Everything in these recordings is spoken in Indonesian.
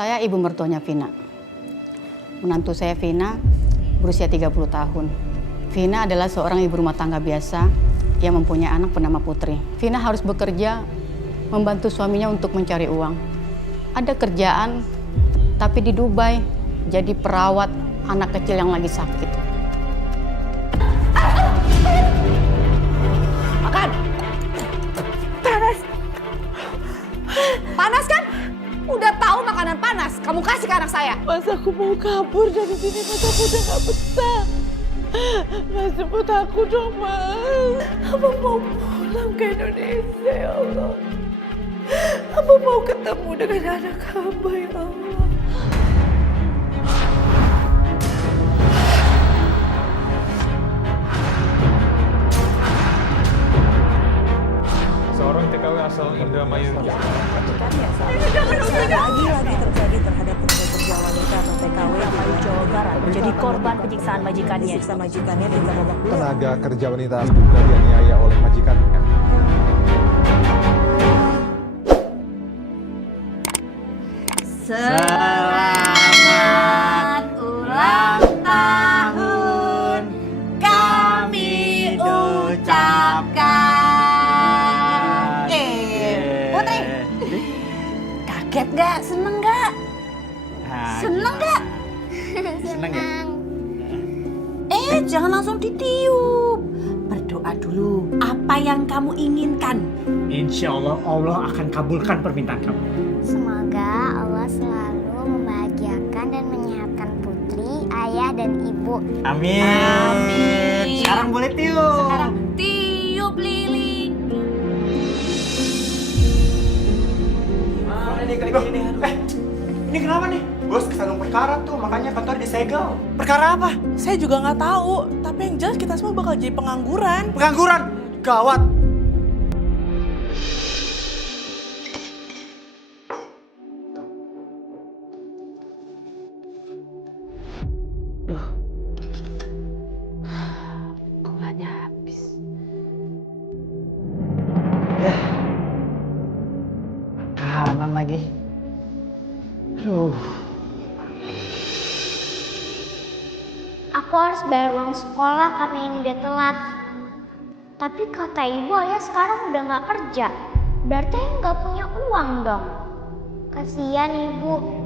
Saya ibu mertuanya Vina. Menantu saya Vina berusia 30 tahun. Vina adalah seorang ibu rumah tangga biasa yang mempunyai anak bernama Putri. Vina harus bekerja membantu suaminya untuk mencari uang. Ada kerjaan, tapi di Dubai jadi perawat anak kecil yang lagi sakit. Makan! Panas! Panas kan? Udah tahu makanan panas, kamu kasih ke anak saya. Mas, aku mau kabur dari sini, Mas. Aku udah gak betah. Mas, jemput aku dong, Mas. Apa mau pulang ke Indonesia, ya Allah. Apa mau ketemu dengan anak hamba, ya Allah. Seorang TKW asal Indramayu. Lagi-lagi terjadi terhadap pekerja wanita atau TKW yang di Jawa Barat menjadi korban penyiksaan majikannya. Majikannya hingga babak belur. Tenaga kerja wanita diduga dianiaya oleh majikannya. Selamat ulang tahun kami ucapkan. Putri, kaget gak? Seneng gak? Seneng gak? Seneng ya? Jangan langsung ditiup. Berdoa dulu. Apa yang kamu inginkan? Insya Allah Allah akan kabulkan permintaan kamu. Semoga Allah selalu membahagiakan dan menyehatkan Putri, ayah, dan ibu. Amin. Amin. Sekarang boleh tiup. Sekarang tiup lilin. Mana nih kayak gini? Ini kenapa nih? Bos kesandung perkara tuh, makanya kantor disegel. Perkara apa? Saya juga nggak tahu, tapi yang jelas kita semua bakal jadi pengangguran. Pengangguran. Gawat. Gulanya habis. Kanan lagi. Aduh. Aku harus bayar uang sekolah karena ini udah telat. Tapi kata ibu ayah sekarang udah nggak kerja. Berarti ayah nggak punya uang dong. Kasihan ibu.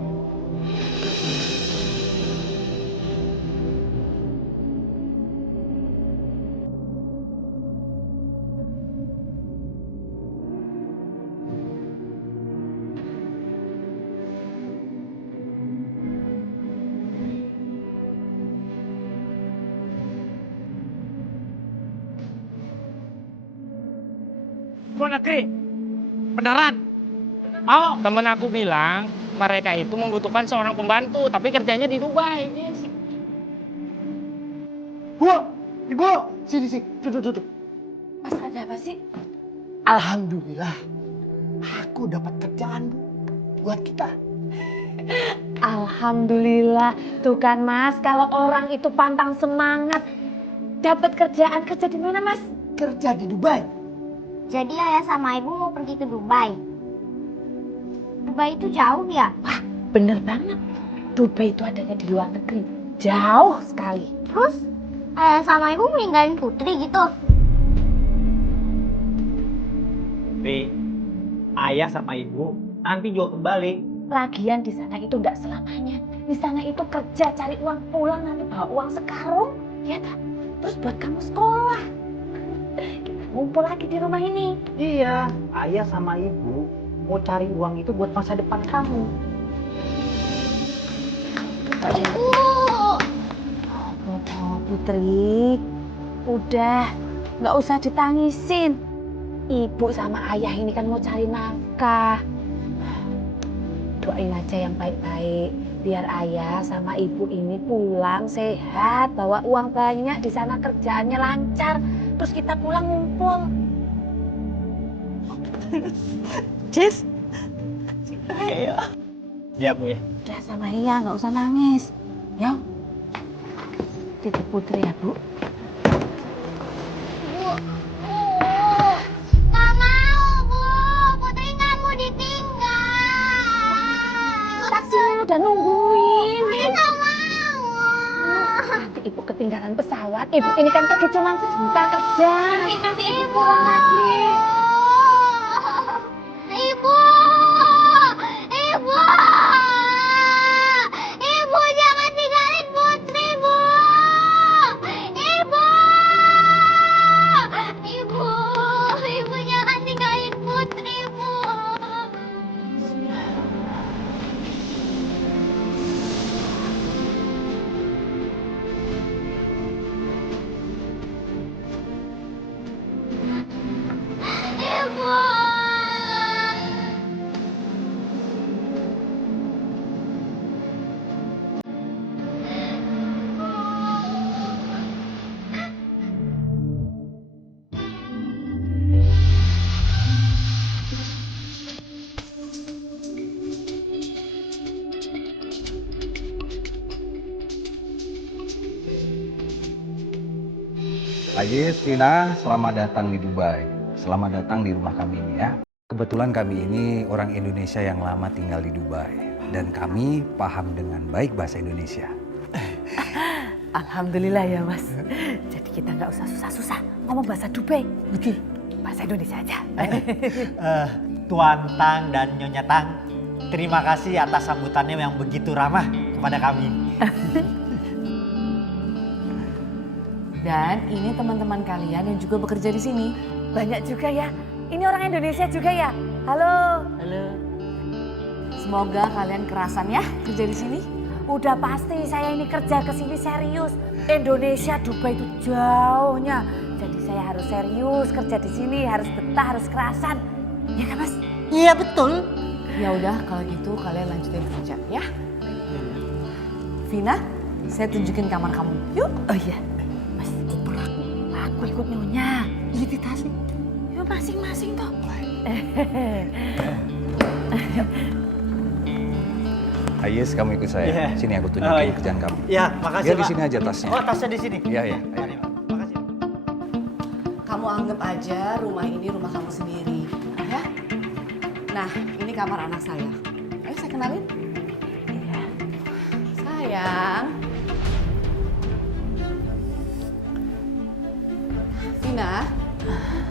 Bu Negeri, beneran? Oh, temen aku bilang mereka itu membutuhkan seorang pembantu, tapi kerjanya di Dubai. Bu, Ibu, sini. Duduk. Mas, ada apa sih? Alhamdulillah, aku dapat kerjaan, Bu, buat kita. Alhamdulillah, tuh kan Mas, kalau orang itu pantang semangat, dapat kerjaan. Kerja di mana Mas? Kerja di Dubai. Jadi ayah sama ibu mau pergi ke Dubai. Dubai itu jauh ya? Wah, bener banget. Dubai itu adanya di luar negeri, jauh sekali. Terus ayah sama ibu meninggalin Putri gitu? Pi, ayah sama ibu nanti juga kembali. Lagian di sana itu enggak selamanya. Di sana itu kerja cari uang, pulang nanti bawa uang sekarung, ya tak? Terus buat kamu sekolah. Kita ngumpul lagi di rumah ini. Iya, ayah sama ibu mau cari uang itu buat masa depan kamu. Oh, Putri, udah, nggak usah ditangisin. Ibu sama ayah ini kan mau cari nafkah. Doain aja yang baik-baik, biar ayah sama ibu ini pulang sehat, bawa uang banyak, di sana kerjaannya lancar, terus kita pulang ngumpul. Jess. Ayo. Ya, Bu ya. Udah sama Iya, nggak usah nangis. Ya, titip Putri ya, Bu. Nggak mau, Bu. Putri nggak mau ditinggal. Taksi ibu ketinggalan pesawat. Ibu ini kan pergi cuma sebentar kerja. Nanti ibu pulang lagi. Ibu! Ibu! Ibu jangan tinggalin Putri, Bu! Ibu! Ibu! Ibu jangan tinggalin Putri, Bu! Ibu! Ajis, Vina, selamat datang di Dubai. Selamat datang di rumah kami ini ya. Kebetulan kami ini orang Indonesia yang lama tinggal di Dubai. Dan kami paham dengan baik bahasa Indonesia. Alhamdulillah ya Mas. Jadi kita nggak usah susah-susah ngomong bahasa Dubai. Betul. Bahasa Indonesia aja. Tuan Tang dan Nyonya Tang, terima kasih atas sambutannya yang begitu ramah kepada kami. Dan ini teman-teman kalian yang juga bekerja di sini. Banyak juga ya. Ini orang Indonesia juga ya. Halo. Halo. Semoga kalian kerasan ya kerja di sini. Udah pasti saya ini kerja ke sini serius. Indonesia, Dubai itu jauhnya. Jadi saya harus serius kerja di sini, harus betah, harus kerasan. Ya kan Mas? Iya betul. Ya udah kalau gitu kalian lanjutin kerja ya. Vina, saya tunjukin kamar kamu. Yuk. Oh iya. Mas, aku ikut Nyonya. Iya di tasnya. Ya masing-masing toh. Ajis, kamu ikut saya. Iya. Sini aku Oh, tunjukin iya. kerjaan kamu. Iya, makasih Biar di Pak. sini aja tasnya. Oh, tasnya di sini. Iya, iya. Mari, Pak. Makasih. Kamu anggap aja rumah ini rumah kamu sendiri, ya? Nah, ini kamar anak saya. Ayo saya kenalin. Iya. Sayang. Vina,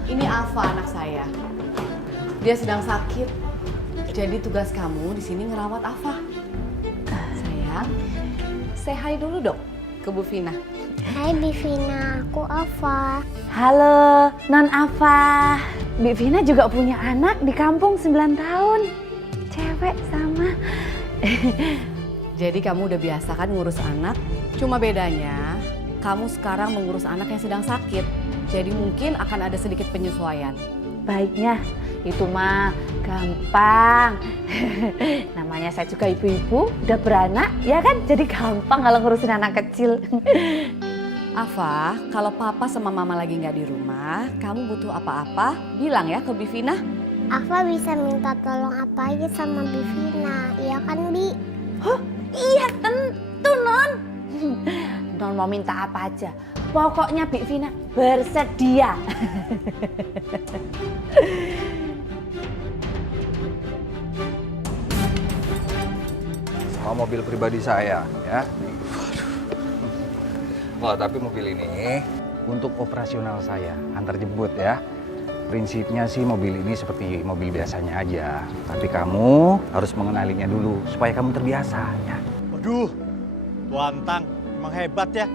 ini Alfa anak saya. Dia sedang sakit. Jadi tugas kamu di sini ngerawat Alfa. Sayang, say hi dulu dong ke Bu Vina. Hai Bivina, aku Ava. Halo, Non Ava. Mbak Vina juga punya anak di kampung 9 tahun. Cewek sama. Jadi kamu udah biasa kan ngurus anak? Cuma bedanya kamu sekarang mengurus anak yang sedang sakit. Jadi mungkin akan ada sedikit penyesuaian. Baiknya, itu mah gampang. Namanya saya juga ibu-ibu, udah beranak, ya kan? Jadi gampang kalau ngurusin anak kecil. Ava, kalau papa sama mama lagi nggak di rumah, kamu butuh apa-apa, bilang ya ke Bivina. Ava bisa minta tolong apa aja sama Bivina, iya kan Bi? Iya tentu Non. Non mau minta apa aja. Pokoknya Bik Vina bersedia. Sama mobil pribadi saya ya. Wah, tapi mobil ini untuk operasional saya, antar jemput ya. Prinsipnya sih mobil ini seperti mobil biasanya aja. Tapi kamu harus mengenalinya dulu supaya kamu terbiasa ya. Waduh, Tuan Tang emang hebat ya.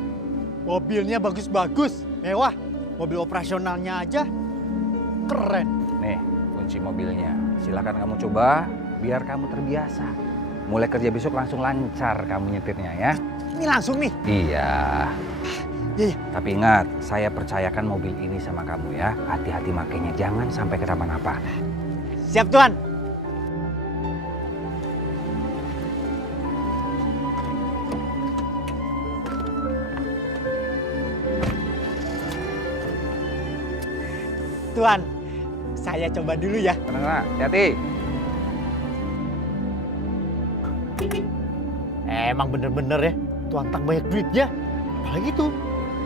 Mobilnya bagus-bagus, mewah. Mobil operasionalnya aja keren. Nih, kunci mobilnya. Silakan kamu coba biar kamu terbiasa. Mulai kerja besok langsung lancar kamu nyetirnya ya. Ini langsung nih. Iya. Iya. Tapi ingat, saya percayakan mobil ini sama kamu ya. Hati-hati makainya, jangan sampai kenapa-napa. Siap Tuan. Tuan, saya coba dulu ya. Tenang, hati-hati. Emang bener-bener ya, Tuan Tang banyak duitnya. Apalagi tuh,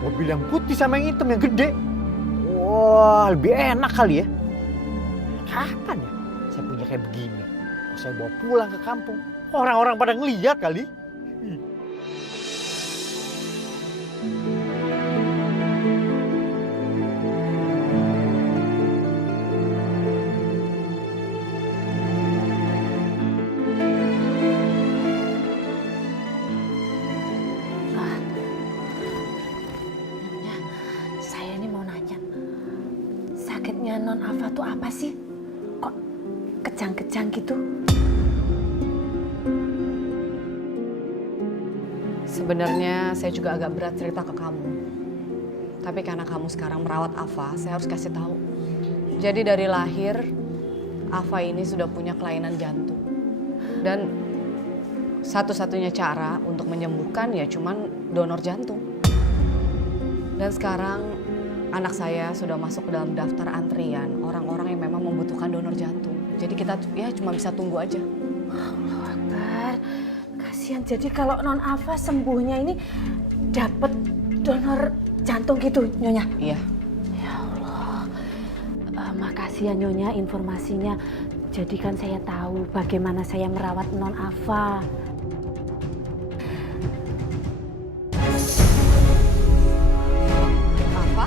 mobil yang putih sama yang hitam yang gede. Wah, lebih enak kali ya. Kapan ya saya punya kayak begini? Saya bawa pulang ke kampung. Orang-orang pada ngeliat kali. Nyonya, saya ini mau nanya, sakitnya Non Afa tuh apa sih? Kok kejang-kejang gitu? Sebenarnya saya juga agak berat cerita ke kamu. Tapi karena kamu sekarang merawat Afa, saya harus kasih tahu. Jadi dari lahir, Afa ini sudah punya kelainan jantung. Dan satu-satunya cara untuk menyembuhkan ya cuman donor jantung. Dan sekarang anak saya sudah masuk ke dalam daftar antrian orang-orang yang memang membutuhkan donor jantung. Jadi kita ya cuma bisa tunggu aja. Allahu Akbar. Kasihan. Jadi kalau Non Afa sembuhnya ini dapat donor jantung gitu, Nyonya? Iya. Ya Allah. Makasih ya Nyonya informasinya. Jadi kan saya tahu bagaimana saya merawat Non Afa. Afa?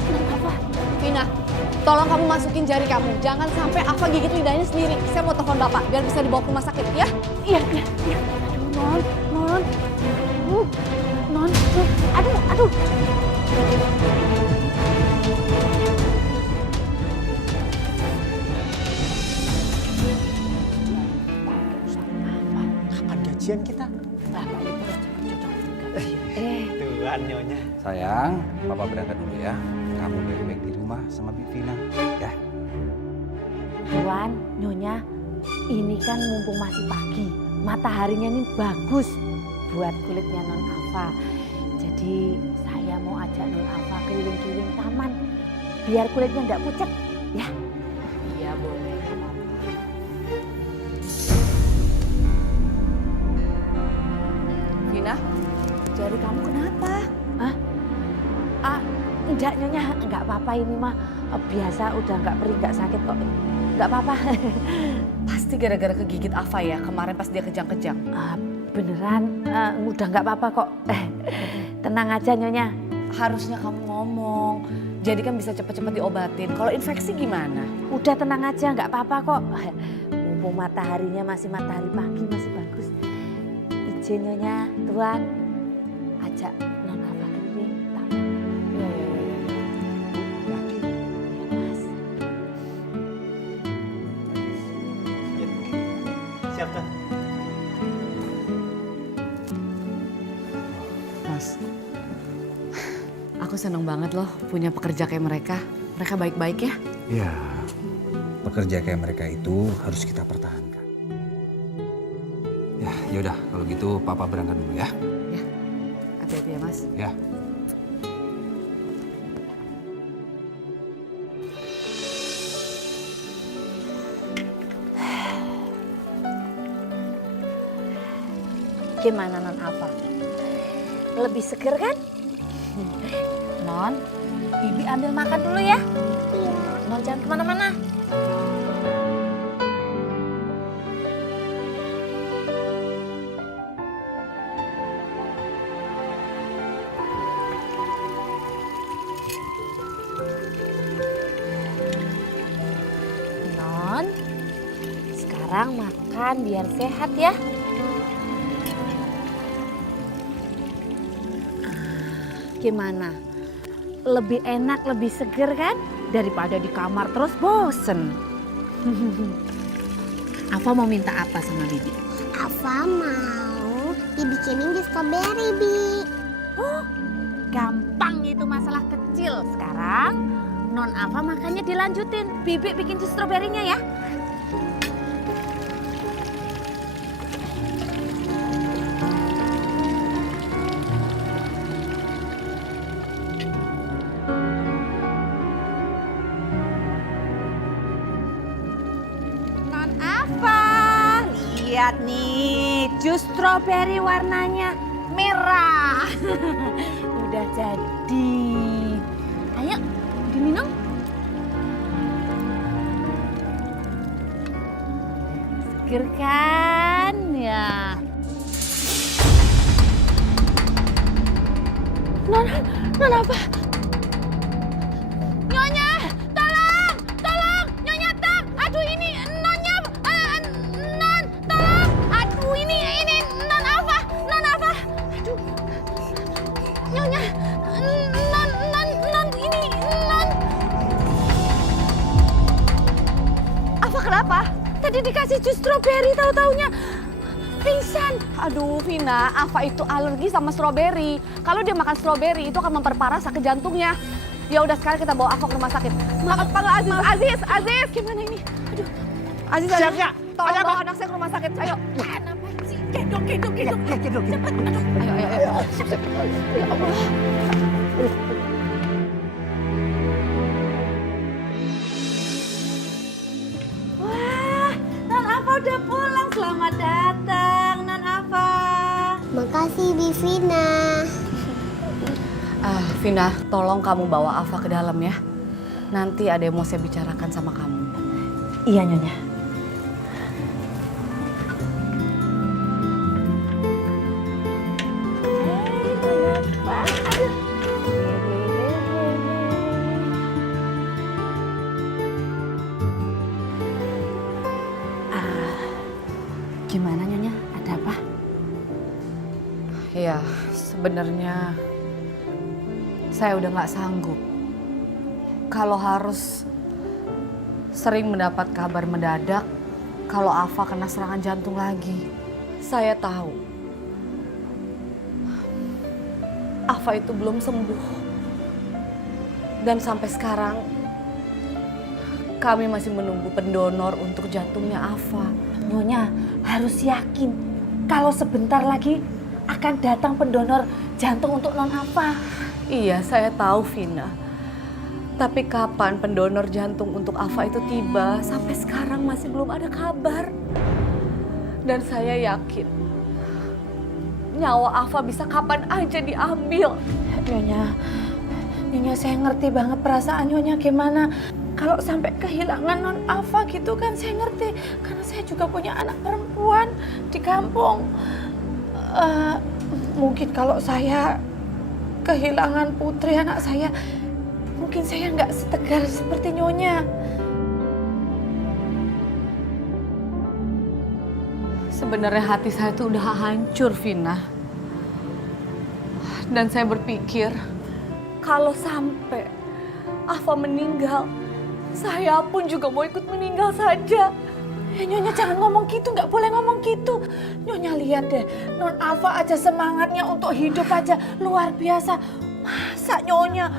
Non Afa. Vina, tolong kamu masukin jari kamu. Jangan sampai Afa gigit lidahnya sendiri. Saya mau telepon Bapak biar bisa dibawa ke rumah sakit ya. Iya, iya, iya. Aduh, Non. Non. Aduh. Kapan gajian kita? Bapak itu harus cepet-cepet gajian. Tuhan Nyonya. Sayang, Papa berangkat dulu ya. Kamu baik-baik di rumah sama Vina, ya. Tuan, Nyonya, ini kan mumpung masih pagi. Mataharinya ini bagus buat kulitnya Non Afa. Jadi saya mau ajak Non Afa keliling-keliling taman. Biar kulitnya nggak pucat, ya. Iya boleh. Vina, jari kamu kenapa? Hah? Enggak Nyonya, enggak apa-apa ini mah. Biasa udah nggak perih, nggak sakit kok. Nggak apa-apa. Pasti gara-gara kegigit Afa ya kemarin pas dia kejang-kejang. Beneran, udah nggak apa-apa kok. Tenang aja Nyonya. Harusnya kamu ngomong. Jadi kan bisa cepet-cepet diobatin. Kalau infeksi gimana? Udah tenang aja, nggak apa-apa kok. Mumpung mataharinya masih matahari pagi, masih bagus. Izin Nyonya, Tuan. Ajak Non Afa keliling taman. Iya, Mas. Siap, Tuan. Mas, aku seneng banget loh punya pekerja kayak mereka. Mereka baik-baik ya. Ya, pekerja kayak mereka itu harus kita pertahankan. Ya, yaudah kalau gitu Papa berangkat dulu ya. Ya, hati-hati ya Mas. Ya. Gimana Non Afa? Lebih seger kan? Non, Bibi ambil makan dulu ya. Non jangan kemana-mana. Non, sekarang makan biar sehat ya. Gimana? Lebih enak, lebih seger kan? Daripada di kamar terus bosen. Afa mau minta apa sama Bibi? Afa mau dibikinin di strawberry, Bi. Oh, gampang itu masalah kecil. Sekarang Non Afa makannya dilanjutin. Bibi bikin jus stroberinya ya. Non Afa, lihat nih, jus stroberi warnanya merah. Udah jadi. Ayo, diminum. Seger kan? ya. Non apa? Nyonya, tolong, Nyonya Tam. Aduh ini nonnya, non, tolong. Aduh ini non apa? Aduh, Nyonya, non ini non. Apa kenapa? Tadi dikasih jus stroberi, tahu-taunya pingsan. Aduh, Vina, Ava itu alergi sama stroberi. Kalau dia makan stroberi itu akan memperparah sakit jantungnya. Ya udah sekarang kita bawa Ava ke rumah sakit. Maaf, panggil Aziz. Gimana ini? Aduh. Aziz, Siap, ya. Tolong Ada bawa apa? anak saya ke rumah sakit. Ayo. Gendong. Cepat. Ayo. Ya Allah. Wah, Non Ava udah pulang. Selamat datang, Non Ava. Makasih, Bivina. Vina, tolong kamu bawa Ava ke dalam ya. Nanti ada yang mau saya bicarakan sama kamu. Iya, Nyonya. Gimana Nyonya? Ada apa? Ya, sebenarnya saya udah nggak sanggup kalau harus sering mendapat kabar mendadak kalau Ava kena serangan jantung lagi. Saya tahu Ava itu belum sembuh dan sampai sekarang kami masih menunggu pendonor untuk jantungnya Ava. Nyonya harus yakin kalau sebentar lagi akan datang pendonor jantung untuk Non Ava. Iya, saya tahu Vina. Tapi kapan pendonor jantung untuk Ava itu tiba? Sampai sekarang masih belum ada kabar. Dan saya yakin nyawa Ava bisa kapan aja diambil. Nyonya saya ngerti banget perasaan Nyonya gimana. Kalau sampai kehilangan Non Ava gitu kan saya ngerti. Karena saya juga punya anak perempuan di kampung. Mungkin kalau saya kehilangan Putri anak saya, mungkin saya nggak setegar seperti Nyonya. Sebenarnya hati saya tuh udah hancur, Vina. Dan saya berpikir kalau sampai Ava meninggal, saya pun juga mau ikut meninggal saja. Ya Nyonya jangan ngomong gitu, nggak boleh ngomong gitu. Nyonya lihat deh, Non Ava aja semangatnya untuk hidup aja luar biasa. Masa Nyonya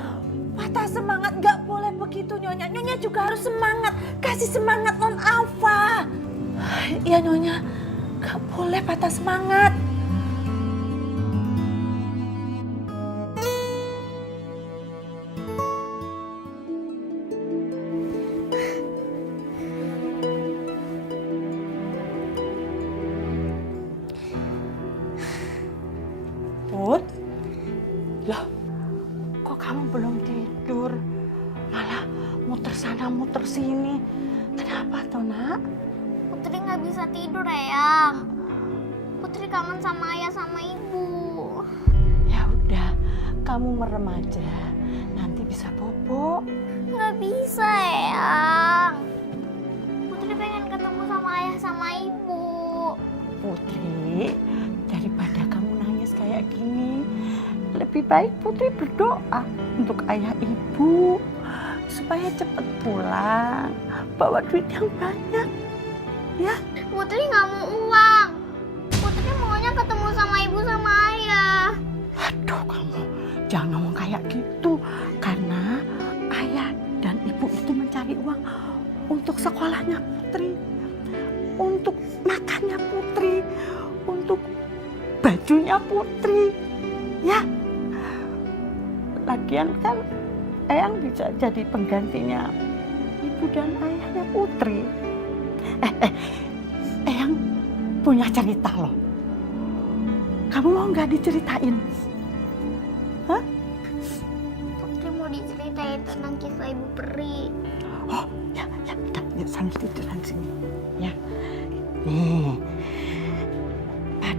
patah semangat? Nggak boleh begitu Nyonya. Nyonya juga harus semangat, kasih semangat Non Ava. Ya Nyonya, nggak boleh patah semangat. Put, loh, kok kamu belum tidur? Malah muter sana muter sini. Kenapa tuh nak? Putri nggak bisa tidur, Eyang. Putri kangen sama ayah sama ibu. Ya udah, kamu merem aja. Nanti bisa bobo. Nggak bisa, Eyang. Putri pengen ketemu sama ayah sama ibu. Putri, daripada kamu nangis kayak gini, lebih baik Putri berdoa untuk ayah ibu supaya cepet pulang, bawa duit yang banyak, ya. Putri nggak mau uang. Putri maunya ketemu sama ibu sama ayah. Aduh kamu, jangan ngomong kayak gitu, karena ayah dan ibu itu mencari uang untuk sekolahnya Putri, untuk makannya Putri, untuk bajunya Putri, ya. Lagian kan Eyang bisa jadi penggantinya ibu dan ayahnya Putri. Eyang punya cerita loh. Kamu mau nggak diceritain? Hah? Putri mau diceritain tentang kisah ibu peri. Oh, ya, udah, sana tiduran sini, ya. Nih,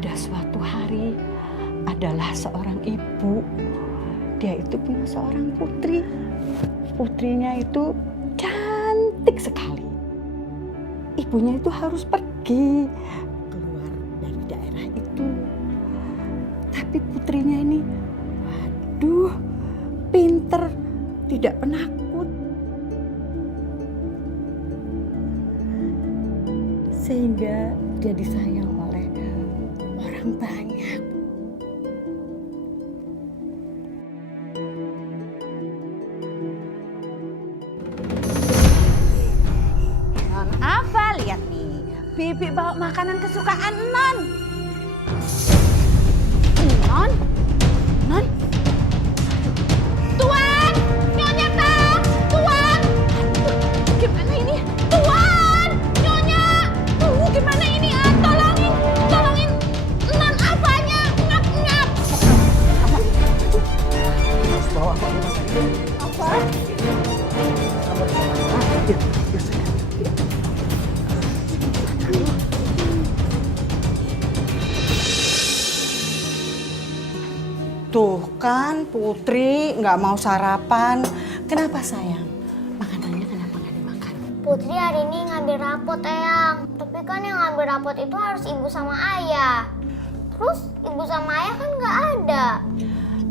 pada suatu hari adalah seorang ibu. Dia itu punya seorang putri. Putrinya itu cantik sekali. Ibunya itu harus pergi keluar dari daerah itu. Tapi putrinya ini, waduh, pinter, tidak penakut. Sehingga dia disayang oleh orang banyak. Non apa lihat nih, Bibi bawa makanan kesukaan Non. Non, Non, Tuan, Nyonya tahu, Tuan. Gimana ini, Tuan, Nyonya? Gimana ini? Tolongin Non apanya, ngap. Bawa apa? Apa? Tuh kan Putri nggak mau sarapan. Kenapa sayang? Makanannya kenapa nggak dimakan? Putri hari ini ngambil rapot, Eyang. Tapi kan yang ngambil rapot itu harus ibu sama ayah. Terus ibu sama ayah kan nggak ada.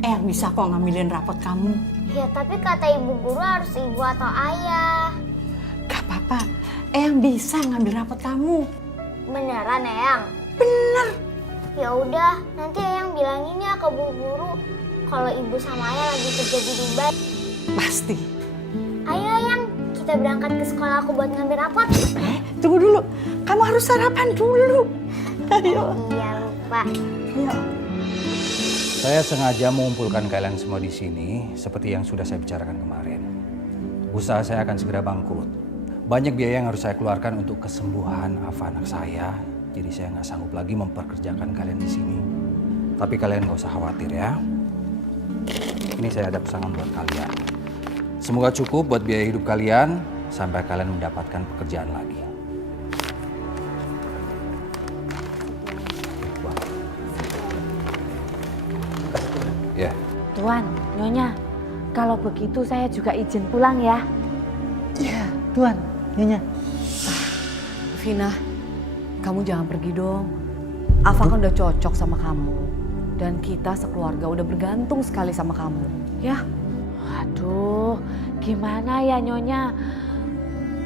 Eyang bisa kok ngambilin rapot kamu. Ya tapi kata ibu guru harus ibu atau ayah. Gak apa-apa, Eyang bisa ngambil rapot kamu. Beneran, Eyang? Bener. Ya udah, nanti Eyang bilangin ya ke bu guru kalau ibu sama ayah lagi kerja di Dubai. Pasti. Ayo Eyang, kita berangkat ke sekolah aku buat ngambil rapot. Tunggu dulu, kamu harus sarapan dulu. Ayo. Iya lupa. Ayo. Saya sengaja mengumpulkan kalian semua di sini seperti yang sudah saya bicarakan kemarin. Usaha saya akan segera bangkrut. Banyak biaya yang harus saya keluarkan untuk kesembuhan Afa anak saya. Jadi saya nggak sanggup lagi memperkerjakan kalian di sini. Tapi kalian nggak usah khawatir ya. Ini saya ada pesanan buat kalian. Semoga cukup buat biaya hidup kalian sampai kalian mendapatkan pekerjaan lagi. Ya. Tuan, Nyonya, kalau begitu saya juga izin pulang ya. Iya, Tuan, Nyonya. Vina, kamu jangan pergi dong. Afa kan udah cocok sama kamu. Dan kita sekeluarga udah bergantung sekali sama kamu. Ya? Aduh, gimana ya Nyonya?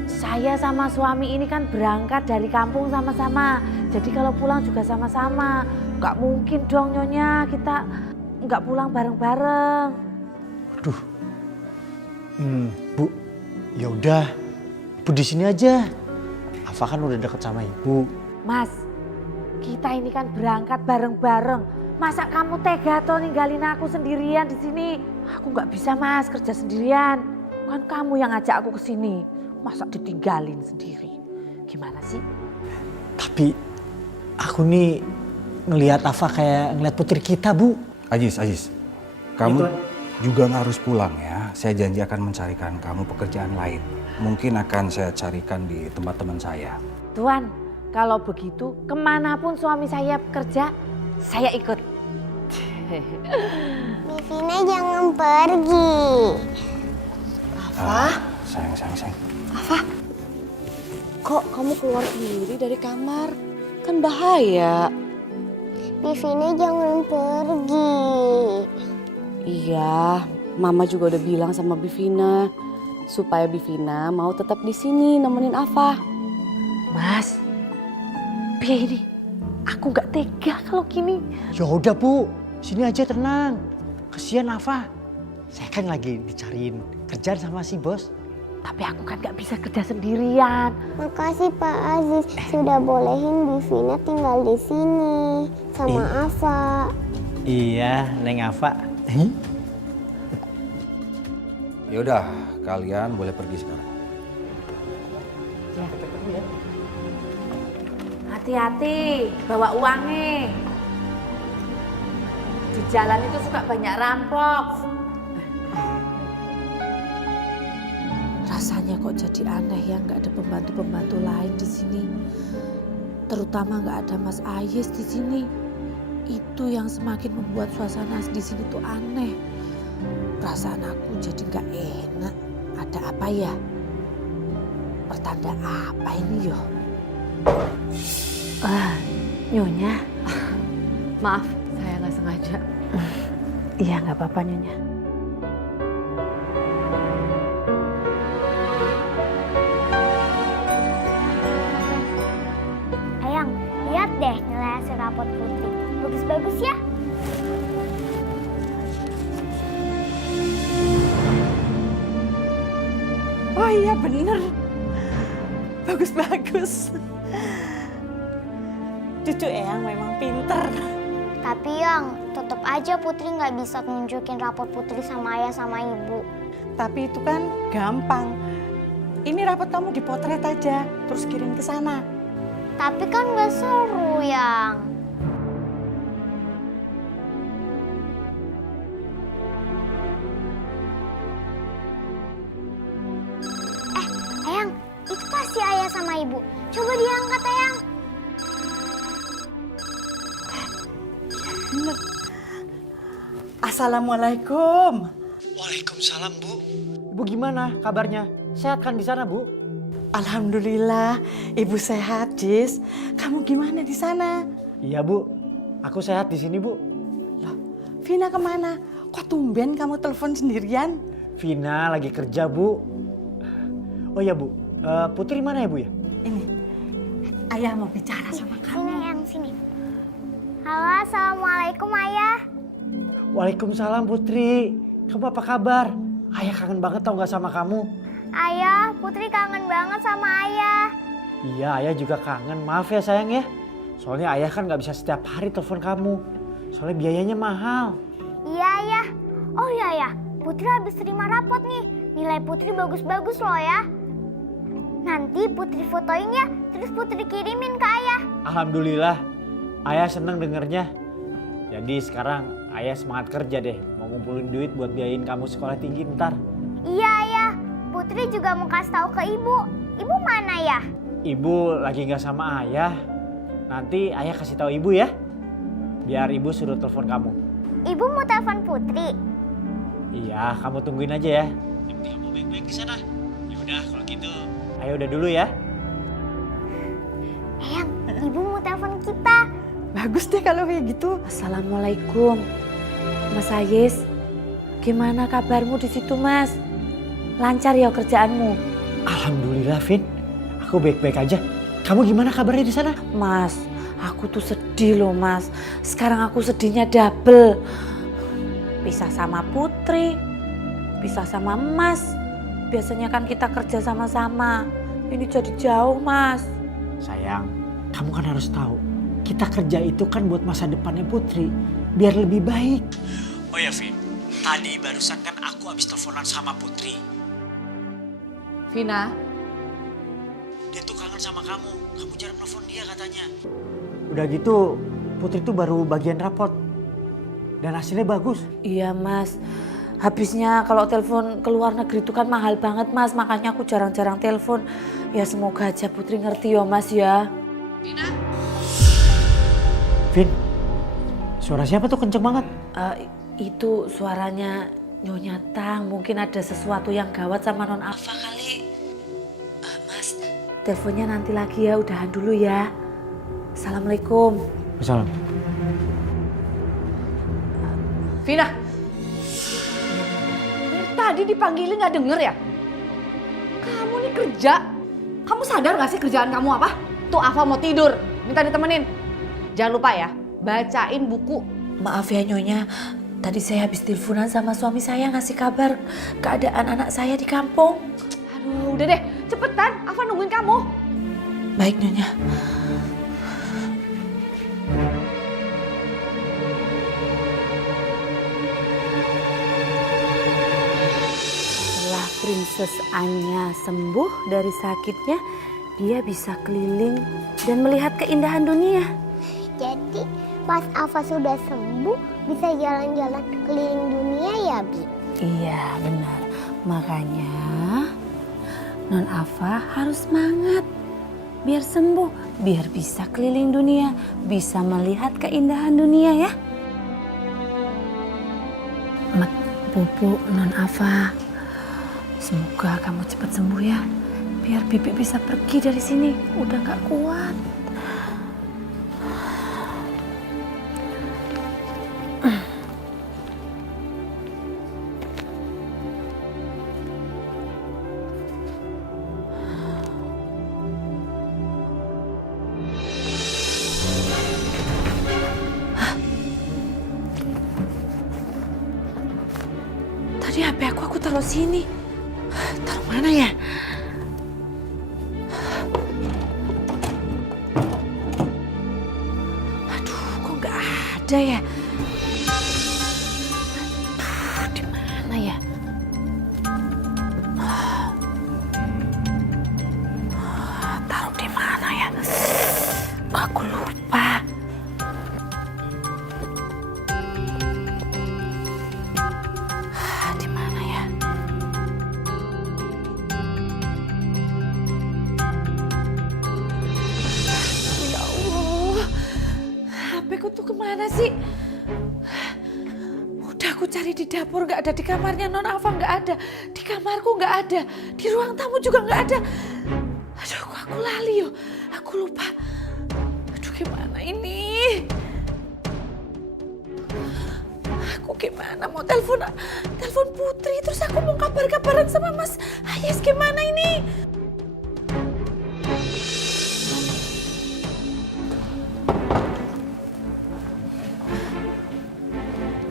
Saya sama suami ini kan berangkat dari kampung sama-sama. Jadi kalau pulang juga sama-sama. Gak mungkin dong Nyonya kita nggak pulang bareng-bareng. Aduh. Bu, ya udah. Bu di sini aja. Afa kan udah deket sama ibu. Mas, kita ini kan berangkat bareng-bareng. Masa kamu tega toh ninggalin aku sendirian di sini? Aku nggak bisa Mas kerja sendirian. Kan kamu yang ngajak aku ke sini. Masa ditinggalin sendiri? Gimana sih? Tapi aku nih ngelihat Afa kayak ngelihat putri kita, Bu. Ajis, kamu juga nggak harus pulang ya. Saya janji akan mencarikan kamu pekerjaan lain. Mungkin akan saya carikan di tempat teman saya. Tuan, kalau begitu kemanapun suami saya bekerja, saya ikut. Vina jangan pergi. Afa? Sayang. Afa? Kok kamu keluar sendiri dari kamar? Kan bahaya. Vina jangan pergi. Iya, Mama juga udah bilang sama Bivina supaya Bivina mau tetap di sini nemenin Afa. Mas, biar ini aku nggak tega kalau gini. Ya udah Bu, sini aja tenang. Kasihan Afa. Saya kan lagi dicariin kerjaan sama si bos. Tapi aku kan nggak bisa kerja sendirian. Makasih Pak Aziz sudah bolehin Bivina tinggal di sini sama Afa. Iya, Neng Afa. Ya udah, kalian boleh pergi sekarang. Ya. Hati-hati bawa uangnya. Di jalan itu suka banyak rampok. Rasanya kok jadi aneh ya nggak ada pembantu-pembantu lain di sini. Terutama nggak ada Mas Ayes di sini. Itu yang semakin membuat suasana di sini tuh aneh. Perasaan aku jadi nggak enak. Ada apa ya? Pertanda apa ini yo? Nyonya. Maaf, saya nggak sengaja. Iya nggak apa-apa Nyonya. Ayang, lihat deh nilai hasil rapot Putri. Bagus-bagus ya. Oh iya bener. Bagus-bagus. Cucu Eyang memang pinter. Tapi Yang, tetap aja Putri nggak bisa nunjukin rapot Putri sama ayah sama ibu. Tapi itu kan gampang. Ini rapot kamu dipotret aja, terus kirim ke sana. Tapi kan nggak seru Yang. Eyang, itu pasti ayah sama ibu. Coba diangkat Eyang. Bener. Assalamualaikum. Waalaikumsalam, Bu. Ibu gimana kabarnya? Sehat kan di sana, Bu? Alhamdulillah, ibu sehat, Jis. Kamu gimana di sana? Iya, Bu. Aku sehat di sini, Bu. Loh, Vina kemana? Kok tumben kamu telepon sendirian? Vina lagi kerja, Bu. Oh iya, Bu. Putri mana ya, Bu ya? Ini, ayah mau bicara sama kamu. Sini Eyang, sini. Halo, assalamualaikum ayah. Waalaikumsalam, Putri. Kamu apa kabar? Ayah kangen banget tau gak sama kamu? Ayah, Putri kangen banget sama ayah. Iya, ayah juga kangen. Maaf ya sayang ya. Soalnya ayah kan gak bisa setiap hari telepon kamu. Soalnya biayanya mahal. Iya ayah. Oh iya ya, Putri habis terima rapot nih. Nilai Putri bagus-bagus loh ya. Nanti Putri fotoin ya, terus Putri kirimin ke ayah. Alhamdulillah, ayah seneng dengernya. Jadi sekarang ayah semangat kerja deh. Mau ngumpulin duit buat biayain kamu sekolah tinggi ntar. Iya ayah, Putri juga mau kasih tahu ke ibu. Ibu mana ya? Ibu lagi gak sama ayah. Nanti ayah kasih tahu ibu ya. Biar ibu suruh telepon kamu. Ibu mau telepon Putri. Iya, kamu tungguin aja ya. Yang penting kamu baik-baik di sana. Ya udah kalau gitu, ayah udah dulu ya. Eyang, ibu mau telepon kita. Bagus deh kalau kayak gitu. Assalamualaikum, Mas Ayis. Gimana kabarmu di situ, Mas? Lancar ya kerjaanmu? Alhamdulillah, Vin. Aku baik-baik aja. Kamu gimana kabarnya di sana? Mas, aku tuh sedih loh, Mas. Sekarang aku sedihnya double. Pisah sama Putri, pisah sama Mas. Biasanya kan kita kerja sama-sama. Ini jadi jauh, Mas. Sayang, kamu kan harus tahu. Kita kerja itu kan buat masa depannya Putri. Biar lebih baik. Oh ya, Vin. Tadi barusan kan aku habis teleponan sama Putri. Vina, Dia tuh kangen sama kamu. Kamu jarang nelfon dia katanya. Udah gitu, Putri tuh baru bagian rapot. Dan hasilnya bagus. Iya, Mas. Habisnya kalau telepon ke luar negeri itu kan mahal banget, Mas. Makanya aku jarang-jarang telepon. Ya semoga aja Putri ngerti ya, Mas ya. Vina. Vin, suara siapa tuh kenceng banget? Itu suaranya Nyonya Tang. Mungkin ada sesuatu yang gawat sama Non Alfa kali. Mas, teleponnya nanti lagi ya. Udahan dulu ya. Assalamualaikum. Salam. Vina. Tadi dipanggilin nggak denger ya? Kamu nih kerja. Kamu sadar nggak sih kerjaan kamu apa? Tuh Alfa mau tidur, minta ditemenin. Jangan lupa ya, bacain buku. Maaf ya Nyonya, tadi saya habis teleponan sama suami saya ngasih kabar keadaan anak saya di kampung. Aduh, udah deh, cepetan. Alfa nungguin kamu. Baik Nyonya. Setelah Princess Anya sembuh dari sakitnya, dia bisa keliling dan melihat keindahan dunia. Jadi pas Alfa sudah sembuh bisa jalan-jalan keliling dunia ya Bi? Iya benar, makanya Non Alfa harus semangat. biar sembuh, biar bisa keliling dunia, bisa melihat keindahan dunia ya. Pupu Non Afa, semoga kamu cepat sembuh ya. Biar Bibi bisa pergi dari sini, udah gak kuat. Tadi HP aku taruh sini. Taruh mana ya? Aduh, kok nggak ada ya? Aduh, di mana ya? Taruh di mana ya? Aku lupa. Di mana ya? Ya Allah, HP-ku tuh kemana sih? Udah aku cari di dapur nggak ada, di kamarnya Non Afa nggak ada, di kamarku nggak ada, di ruang tamu juga nggak ada. Aduh, kok aku lali yo, aku lupa. Aduh, gimana ini? Aku gimana mau telepon Putri, terus aku mau kabar-kabaran sama Mas Hayes, gimana ini?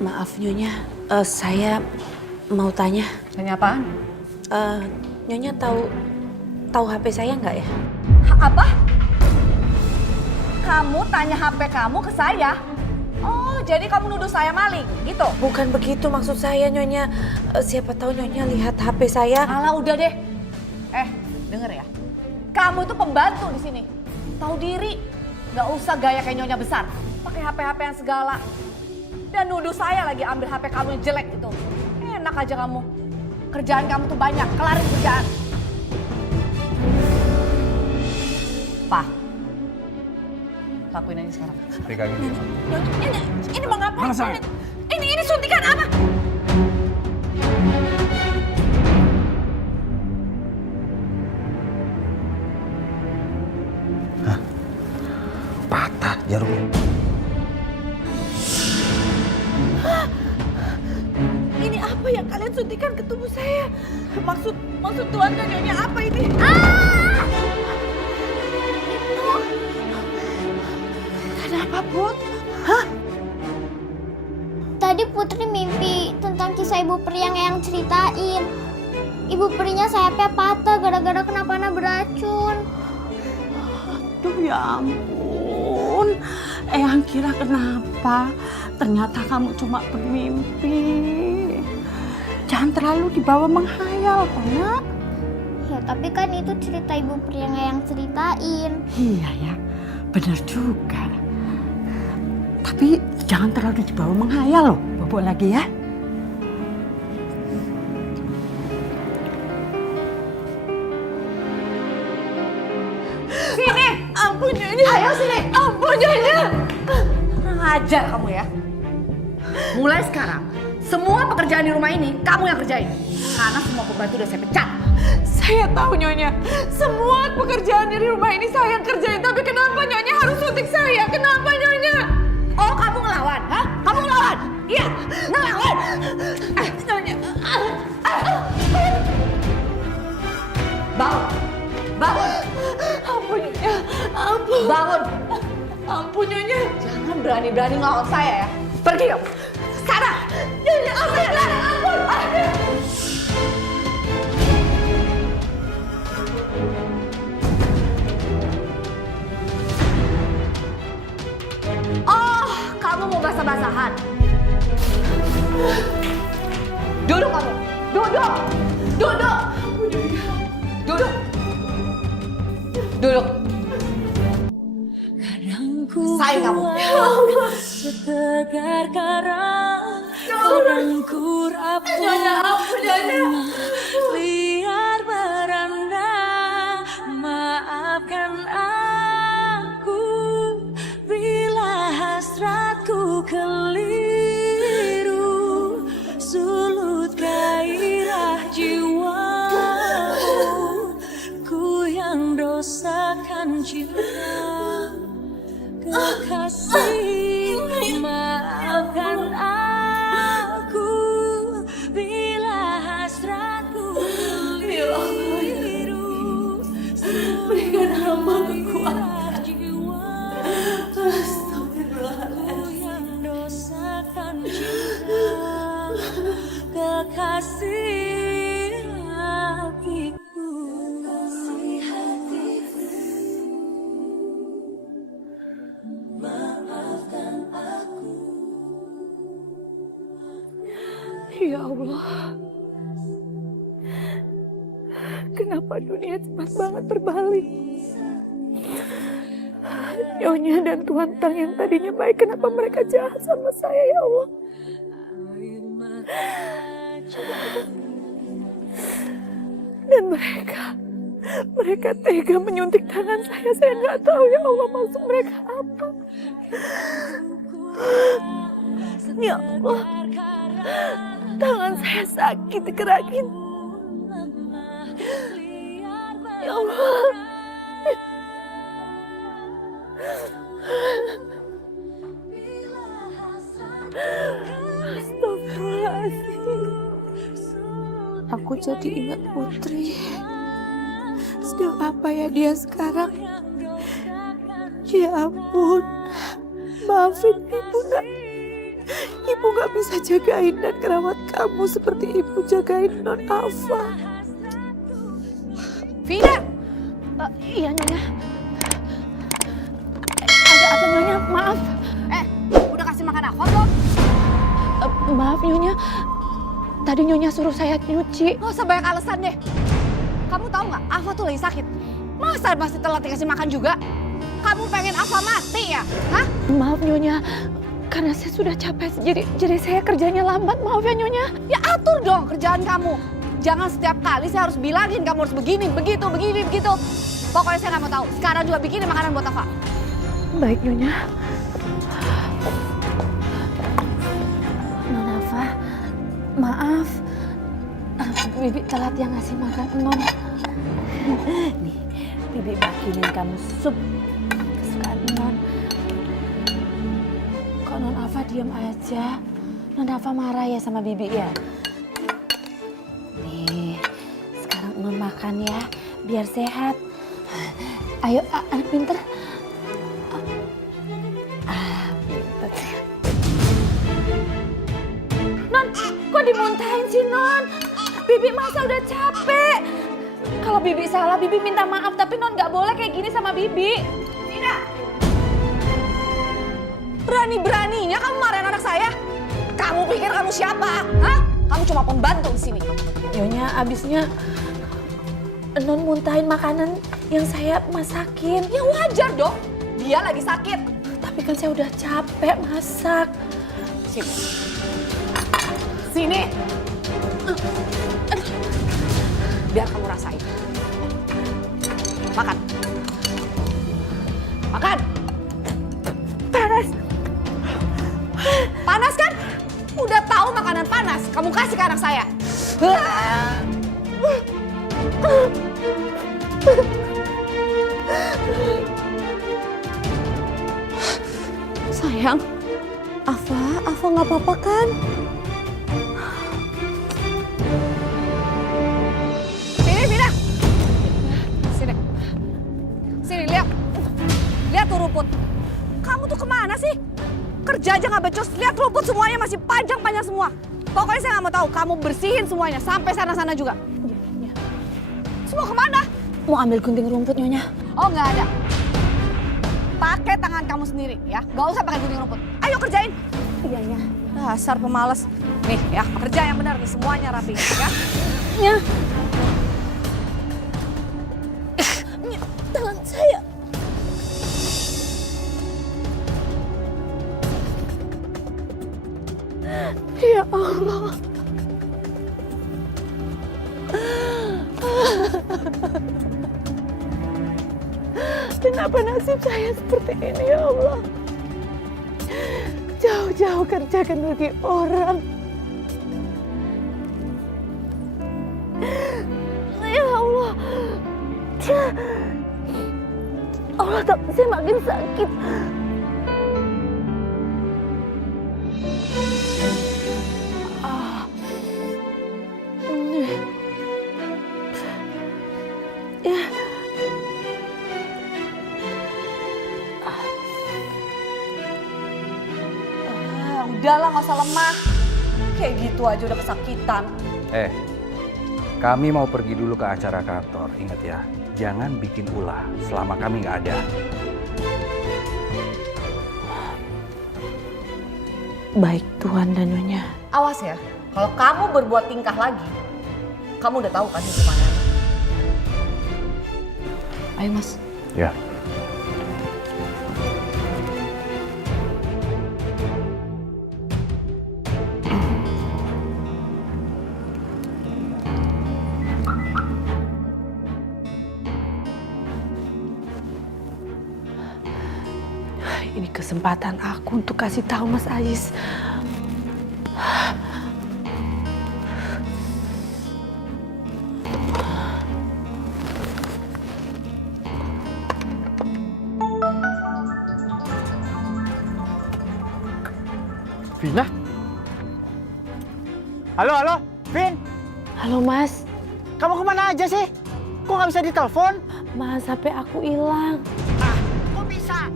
Maaf Nyonya, saya mau tanya. Tanya apaan? Nyonya tahu HP saya nggak ya? Apa? Kamu tanya HP kamu ke saya? Oh, jadi kamu nuduh saya maling, gitu? Bukan begitu maksud saya Nyonya. Siapa tahu Nyonya lihat HP saya. Alah, udah deh. Denger ya. Kamu itu pembantu di sini. Tahu diri. Nggak usah gaya kayak nyonya besar. Pakai HP-HP-an segala. Dan nuduh saya lagi ambil HP kamu yang jelek itu. Enak aja kamu. Kerjaan kamu tuh banyak, kelarin kerjaan. Pak. Lakuin aja sekarang. Pegangin dia. Ini mau ngapain? Mana saya? Ini suntikan apa? Patah jarumnya. Ini apa yang kalian suntikan ke tubuh saya? Maksud Tuhan dan Nyonya apa ini? Kenapa, Put? Tadi Putri mimpi tentang kisah Ibu Peri yang Eyang ceritain. Ibu Perinya sayapnya patah gara-gara kena panah beracun. Aduh ya ampun. Eyang kira kenapa? Ternyata kamu cuma bermimpi. Jangan terlalu dibawa menghayal, Nak. Ya tapi kan itu cerita Ibu Peri yang Eyang ceritain. Iya ya, benar juga. Tapi jangan terlalu dibawa menghayal loh. Bobo lagi ya. Sini! Ampun Nyonya. Ayo sini! Ampun Nyonya. Kurang ajar kamu ya. Mulai sekarang, semua pekerjaan di rumah ini kamu yang kerjain. Karena semua pembantu udah saya pecat. Saya tahu Nyonya, semua pekerjaan di rumah ini saya yang kerjain. Tapi kenapa Nyonya harus suntik saya? Kenapa Nyonya? Oh, kamu ngelawan? Hah? Kamu ngelawan? Iya, ngelawan! Nyonya. Bangun! Bangun! Ampun Nyonya, ampun. Bangun! Ampun Nyonya. Jangan berani-berani ngelawan saya ya. Pergi kamu! Sekarang! Nyonya, ampun. Ampun. Oh, kamu mau basah-basahan? Duduk kamu! Duduk! Duduk! Duduk! Duduk! Sayang kamu! Setegar karang, orangku rapuh, liar merana, maafkan aku. aku keliru, sulut gairah jiwamu, ku yang dosakan cinta. Kekasih, maafkan aku bila hasratku keliru. Berikan hamba kekuatan. Kekasih hatiku, maafkan aku. Ya Allah, kenapa dunia cepat banget berbalik? Nyonya dan Tuan Tang yang tadinya baik, kenapa mereka jahat sama saya, ya Allah? Dan mereka tega menyuntik tangan saya nggak tahu, ya Allah, maksud mereka apa. Ya Allah, tangan saya sakit dikerakin. Ya Allah. Astagfirullahaladzim. Aku jadi ingat Putri. Sedang apa ya dia sekarang? Ya ampun, maafin Ibu nak. Ibu gak bisa jagain dan merawat kamu seperti Ibu jagain Non Afa. Vina! Iya Nyonya. Ada apa Nyonya? Maaf. Udah kasih makan Afa belum? Maaf Nyonya. Tadi Nyonya suruh saya nyuci. Nggak usah banyak alasan deh. Kamu tahu nggak, Afa tuh lagi sakit. Masa masih telat dikasih makan juga? Kamu pengen Afa mati ya? Hah? Maaf Nyonya, karena saya sudah capek, jadi saya kerjanya lambat. Maaf ya Nyonya. Ya atur dong kerjaan kamu. Jangan setiap kali saya harus bilangin kamu harus begini, begitu. Pokoknya saya nggak mau tahu. Sekarang juga bikinin makanan buat Afa. Baik Nyonya. Non Afa, maaf. Bibi telat yang ngasih makan Non. Nih, Bibi bikinin kamu sup kesukaan Non. Kok Non Afa diam aja? Non Afa marah ya sama Bibi ya? Nih, sekarang Non makan ya, biar sehat. Ayo, anak pinter. Pinter. Non, kok dimuntahin sih Non? Bibi masa udah capek. Kalau Bibi salah, Bibi minta maaf. Tapi Non nggak boleh kayak gini sama Bibi. Tidak. Berani-beraninya kamu marahin anak saya? Kamu pikir kamu siapa? Hah? Kamu cuma pembantu di sini. Nyonya, abisnya Non muntahin makanan yang saya masakin. Ya wajar dong. Dia lagi sakit. Tapi kan saya udah capek masak. Sini. Sini. Biar kamu rasain. Makan. Makan. Panas. Panas kan? Udah tahu makanan panas, kamu kasih ke anak saya. Sayang, Afa nggak apa-apa kan? Sini, Vina. Sini, lihat. Lihat tuh rumput. Kamu tuh kemana sih? Kerja aja nggak becus. Lihat rumput semuanya masih panjang-panjang semua. Pokoknya saya nggak mau tahu. Kamu bersihin semuanya sampai sana-sana juga. Iya. Semua kemana? Mau ambil gunting rumput Nyonya? Oh nggak ada. Pakai tangan kamu sendiri ya. Gak usah pakai gunting rumput. Ayo kerjain. Iya. Dasar pemalas. Nih ya, kerja yang benar nih. Semuanya rapi ya. Ya. Tangan saya. Ya Allah. Kenapa nasib saya seperti ini ya Allah? jauh-jauh kerja ke negeri orang. Ya Allah. Allah, tapi saya makin sakit. Udahlah, nggak usah lemah. Kayak gitu aja udah kesakitan. Kami mau pergi dulu ke acara kantor. Ingat ya, jangan bikin ulah selama kami nggak ada. Baik Tuhan dan Nyonya. Awas ya, kalau kamu berbuat tingkah lagi, kamu udah tahu kan hukumannya. Ayo Mas. Ya. Ini kesempatan aku untuk kasih tahu Mas Ais. Vina? Halo, Vin? Halo Mas. Kamu kemana aja sih? Kok nggak bisa ditelepon? Mas, HP aku hilang. Kok bisa?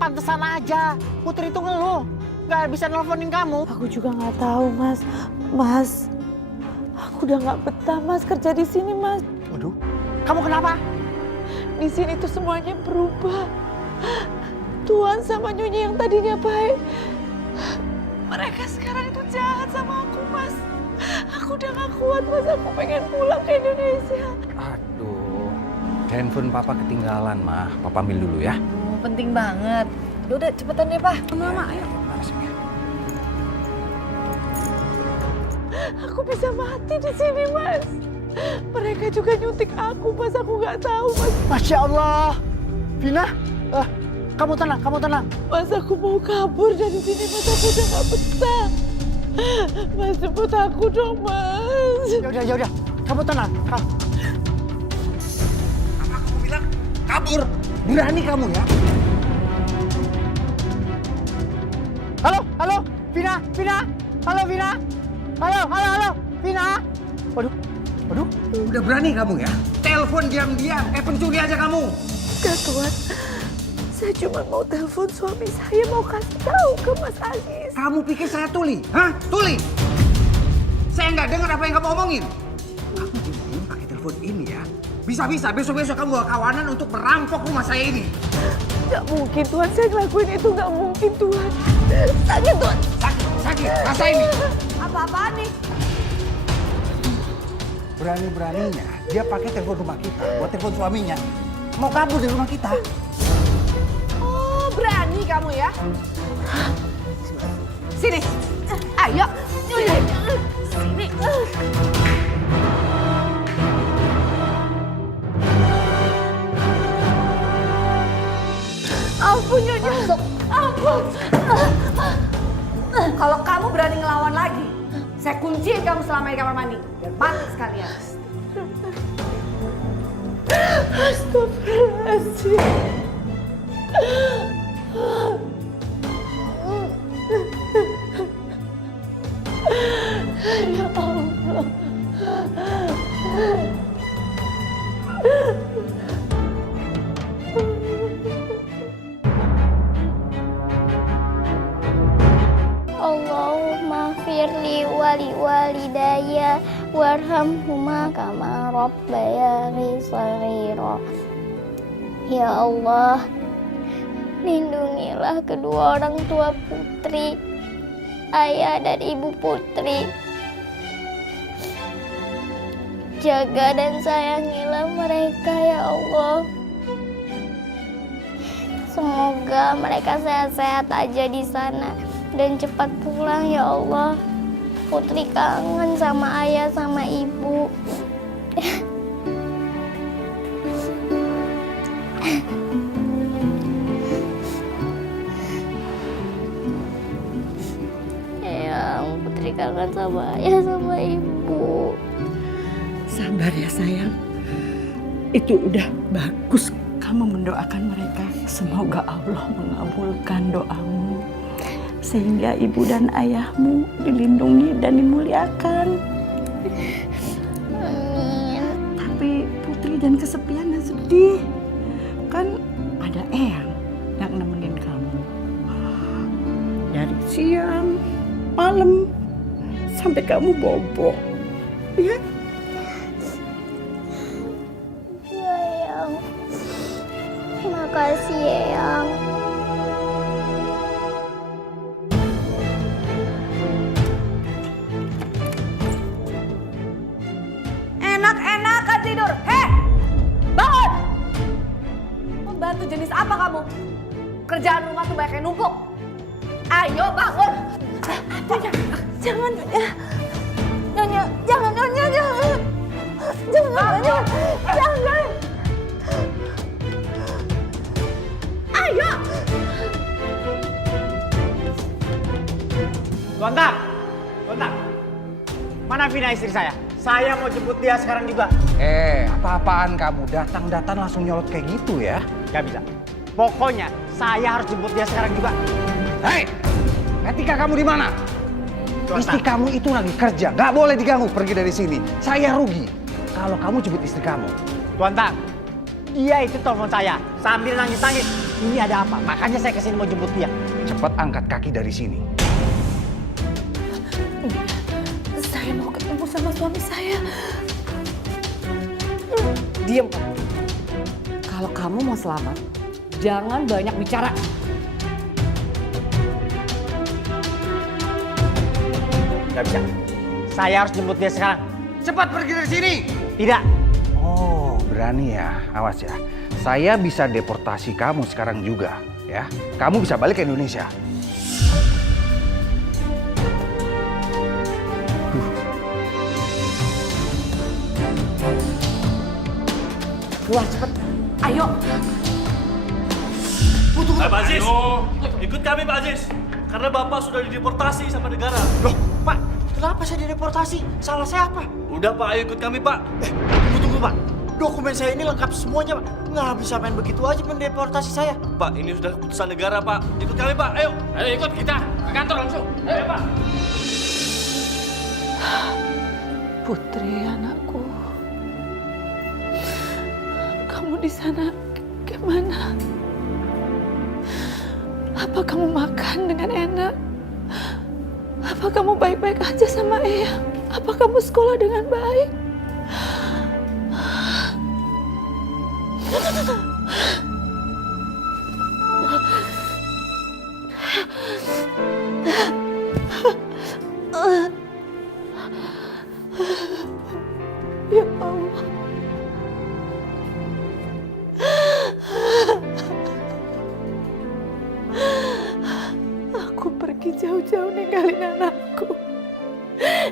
Pantesan aja, Putri itu ngeluh. Nggak bisa nelfonin kamu. Aku juga nggak tahu Mas. Mas, aku udah nggak betah Mas kerja di sini Mas. Waduh, kamu kenapa? Di sini tuh semuanya berubah. Tuan sama Nyonya yang tadinya baik, mereka sekarang itu jahat sama aku Mas. Aku udah gak kuat Mas, aku pengen pulang ke Indonesia. Aduh, handphone papa ketinggalan, mah. Papa ambil dulu ya. Penting banget. Udah cepetan deh, Pak. Mama, ayo. Aku bisa mati di sini Mas. Mereka juga nyuntik aku Mas, aku nggak tahu Mas. Masya Allah. Vina, kamu tenang. Mas, aku mau kabur dari sini Mas, aku udah gak betah. Mas, jemput aku dong Mas. Yaudah. Kamu tenang. Apa kamu bilang? Kabur. Berani kamu ya? Halo, Vina. Halo, Vina. Halo, Vina. Waduh. Udah berani kamu ya? Telepon diam-diam, kayak pencuri aja kamu. Enggak Tuan, saya cuma mau telepon suami saya, mau kasih tahu ke Mas Aziz. Kamu pikir saya tuli? Hah? Tuli? Saya nggak dengar apa yang kamu omongin. Kamu diam pakai telepon ini ya. Bisa-bisa besok-besok kamu bawa kawanan untuk merampok rumah saya ini. Nggak mungkin Tuan, saya ngelakuin itu nggak mungkin Tuan. Sakit Tuan. Sakit, rasain nih. Apa-apaan nih? Berani-beraninya dia pakai telepon rumah kita buat telepon suaminya. Mau kabur dari rumah kita. Oh, berani kamu ya? Sini. Ayo. Sini. Ampun Nyonya. Ampun. Kalau kamu berani ngelawan lagi, saya kunciin kamu selama di kamar mandi. Biar mati sekalian. Astagfirullahaladzim. Ya Allah. Allahumma firli wali walidayya warhamhuma kama rabbayani shaghira. Ya Allah, lindungilah kedua orang tua Putri, ayah dan ibu Putri. Jaga dan sayangilah mereka ya Allah. Semoga mereka sehat-sehat aja di sana dan cepat pulang ya Allah. Putri kangen sama ayah sama ibu. Putri kangen sama ayah sama ibu. Sabar ya sayang. Itu udah bagus kamu mendoakan mereka. Semoga Allah mengabulkan doamu. Sehingga ibu dan ayahmu dilindungi dan dimuliakan. Amin. Tapi Putri dan kesepian dan sedih. Kan ada Eyang yang nemenin kamu. Dari siang, malam, sampai kamu bobo. Ya? Ya, Eyang. Makasih, Eyang. Enak-enakan tidur. Hei! Bangun! Pembantu jenis apa kamu? Kerjaan rumah tuh banyak yang numpuk. Ayo bangun! Jangan, ya. Nyonya, jangan, Nyonya, jangan. Jangan, Nyonya, jangan. Ayo! Tuan Tak, mana Vina istri saya? Saya mau jemput dia sekarang juga. Apa-apaan kamu? Datang-datang langsung nyolot kayak gitu ya? Gak bisa. Pokoknya saya harus jemput dia sekarang juga. Hei! Etika kamu di mana? Tuan Istri Tak. kamu itu lagi kerja, nggak boleh diganggu. Pergi dari sini. Saya rugi kalau kamu jemput istri kamu. Tuan Tak, dia itu telepon saya sambil nangis-nangis. Ini ada apa? Makanya saya kesini mau jemput dia. Cepat angkat kaki dari sini. Saya mau ketemu sama suami saya. Diam kamu. Kalau kamu mau selamat, jangan banyak bicara. Gak bisa. Saya harus jemput dia sekarang. Cepat pergi dari sini. Tidak. Oh, berani ya. Awas ya. Saya bisa deportasi kamu sekarang juga, ya. Kamu bisa balik ke Indonesia. Keluar cepet. Ayo. Pak Aziz, ikut kami Pak Aziz. Karena Bapak sudah dideportasi sama negara. Loh, Pak, kenapa saya dideportasi? Salah saya apa? Udah Pak, ayo ikut kami Pak. Tunggu Pak. Dokumen saya ini lengkap semuanya Pak. Nggak bisa main begitu aja mendeportasi saya. Pak, ini sudah keputusan negara Pak. Ikut kami Pak, ayo. Ayo ikut kita ke kantor langsung. Ayo Pak. Putri, anakku. Kamu di sana gimana? Apa kamu makan dengan enak? Apa kamu baik-baik aja sama Eyang? Apa kamu sekolah dengan baik? Ya Allah. Aku pergi jauh-jauh ninggalin anakku.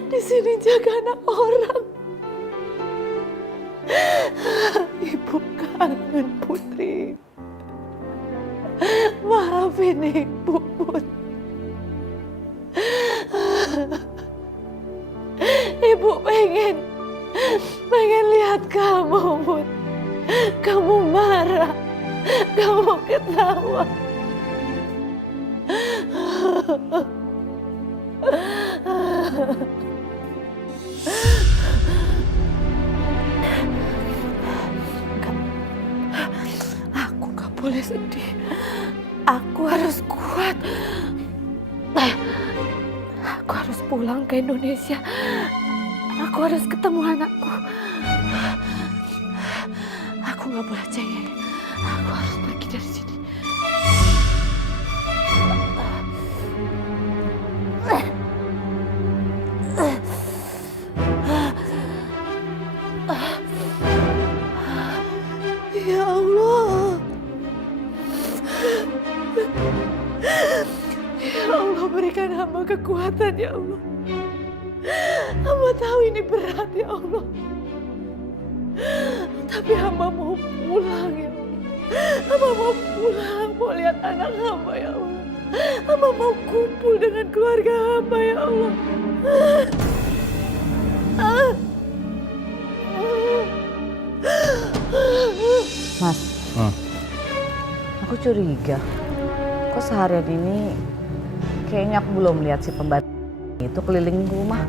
Di sini jaga anak orang. Ibu kangen Putri. Maafin Ibu, Put. Ibu pengen lihat kamu, Put. Kamu marah, kamu ketawa. Aku gak boleh sedih. Aku harus kuat. Aku harus pulang ke Indonesia. Aku harus ketemu anakku. Aku gak boleh cengeng. Aku harus pergi dari sini. Ya Allah. Ya Allah, berikan hamba kekuatan ya Allah. Hamba tahu ini berat ya Allah. Tapi hamba mau pulang ya Allah. Hamba mau pulang, mau lihat anak hamba ya Allah. Hamba mau kumpul dengan keluarga hamba ya Allah. Mas, aku curiga. Kok seharian ini kayaknya aku belum lihat si pembantu itu keliling rumah.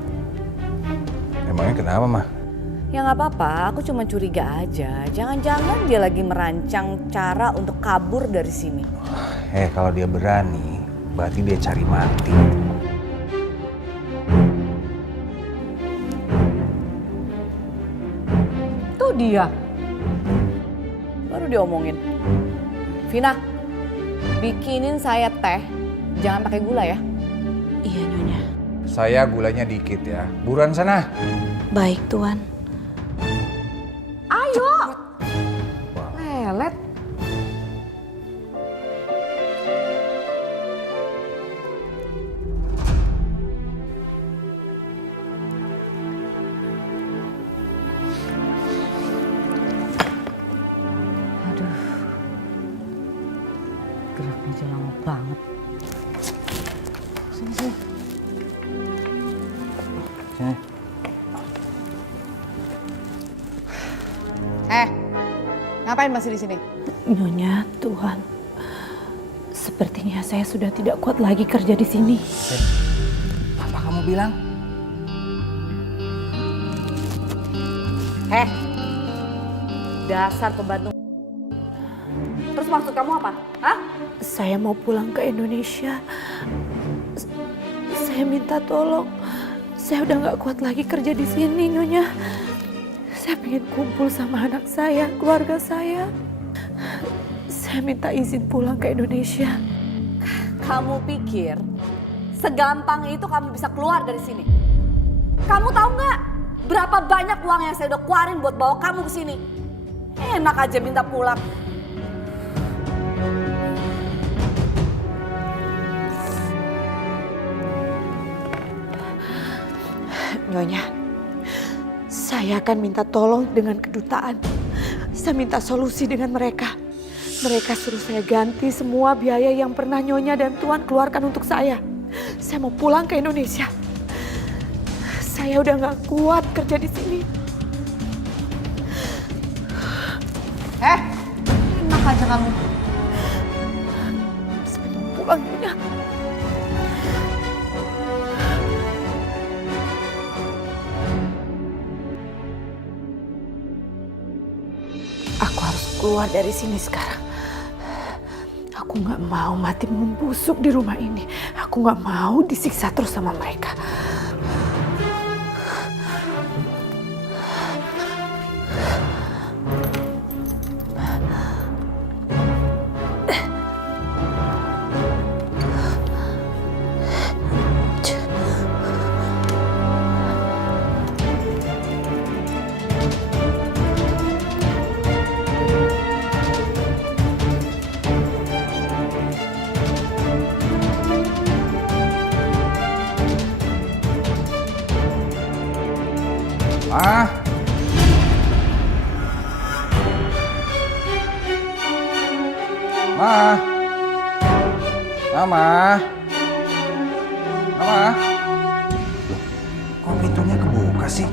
Emangnya kenapa, Mah? Ya nggak apa-apa, aku cuma curiga aja. Jangan-jangan dia lagi merancang cara untuk kabur dari sini. Kalau dia berani, berarti dia cari mati. Tuh dia. Baru diomongin. Vina, bikinin saya teh. Jangan pakai gula ya. Iya, Nyonya. Saya gulanya dikit ya. Buruan sana. Baik, Tuan. Ayo. Lelet. Aduh. Geraknya aja lama banget. Sini, sini. Sini. Ngapain masih di sini? Nyonya, Tuhan. Sepertinya saya sudah tidak kuat lagi kerja di sini. Apa kamu bilang? Dasar pembantu. Terus maksud kamu apa? Hah? Saya mau pulang ke Indonesia. Saya minta tolong. Saya udah nggak kuat lagi kerja di sini, Nyonya. Saya pengen kumpul sama anak saya, keluarga saya. Saya minta izin pulang ke Indonesia. Kamu pikir segampang itu kamu bisa keluar dari sini? Kamu tahu nggak berapa banyak uang yang saya udah keluarin buat bawa kamu ke sini? Enak aja minta pulang. Nyonya, saya akan minta tolong dengan kedutaan. Saya minta solusi dengan mereka. Mereka suruh saya ganti semua biaya yang pernah Nyonya dan Tuan keluarkan untuk saya. Saya mau pulang ke Indonesia. Saya udah nggak kuat kerja di sini. Enak aja kamu. Saya mau pulang, Nyonya. Aku harus keluar dari sini sekarang. Aku nggak mau mati membusuk di rumah ini. Aku nggak mau disiksa terus sama mereka. Ah. Ma. Mama. Mama. Loh, kok pintunya kebuka sih?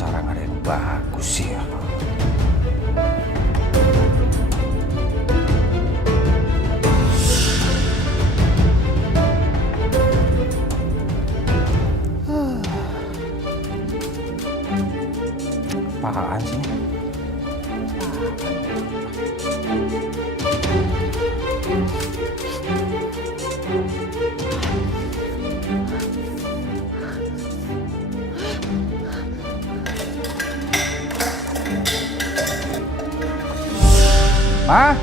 Cara ngadain bagus sih ya. Apaan sih? Ma?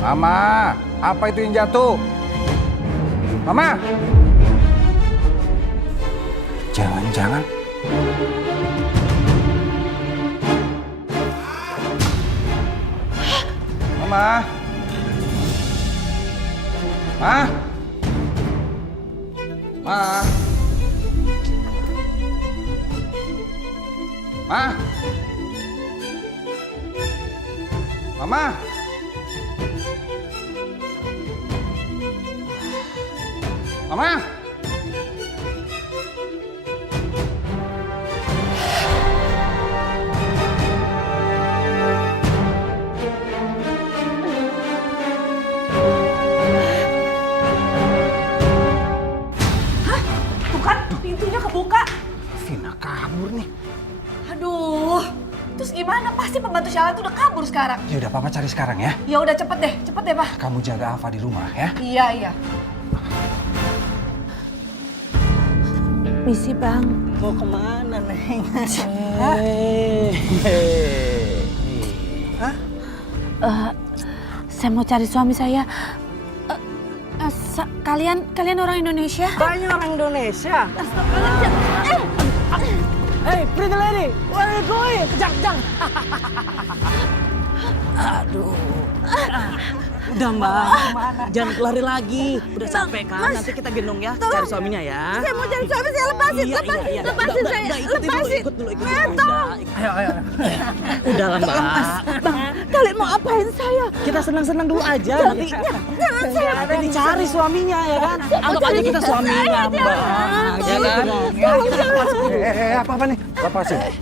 Mama, apa itu yang jatuh? Mama! Jangan-jangan... Mama! Ma! Ma! Ma! Mama! Mama! Tuh kan, pintunya kebuka. Vina kabur nih. Aduh, terus gimana? Pasti pembantu Syala itu udah kabur sekarang. Ya udah Papa cari sekarang ya. Ya udah cepet deh Pak. Kamu jaga Ava di rumah ya. Iya. Misi Bang. Mau kemana, Neng? Saya mau cari suami saya. Kalian orang Indonesia? Banyak orang Indonesia. Hey, pretty lady, where are you going? Kejang. Aduh. Udah Mbak, jangan lari lagi. Udah sampai kan, nanti kita gendong ya, cari suaminya ya. Saya mau cari suami saya, lepasin Iya. lepasin saya. Udah, ikut dulu. Ayo. Udah lah Mbak. Bang, kalian mau apain saya? Kita senang-senang dulu aja. Nanti nanti dicari suaminya ya kan. Anggap aja kita suaminya Mbak. Ya kan? Apa nih?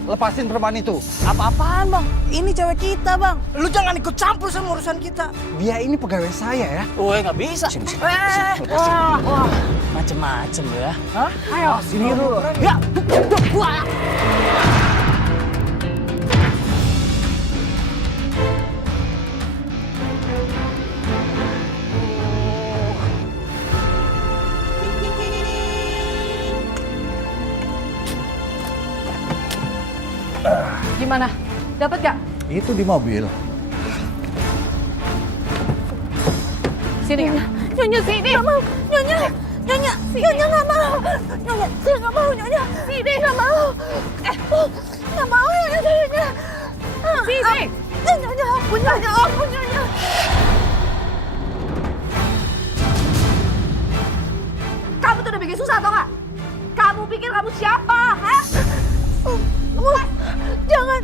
Lepasin perempuan itu. Apa-apaan Bang? Ini cewek kita Bang. Lu jangan ikut campur sama urusan kita. Dia ini pegawai saya ya. Woi, nggak bisa. Sini. Wah, macem-macem lu ya. Hah? Ayo, sini dulu. Ya. Wah. Gimana? Dapat gak? Itu di mobil. Sini. Nyonya sini. Gak mau. Nyonya gak mau. Nyonya, saya gak mau Nyonya. Sini. Gak mau. Gak mau Nyonya. Sini. Nyonya, ampun Nyonya. Kamu tuh udah bikin susah tau gak? Kamu pikir kamu siapa? Hah? Jangan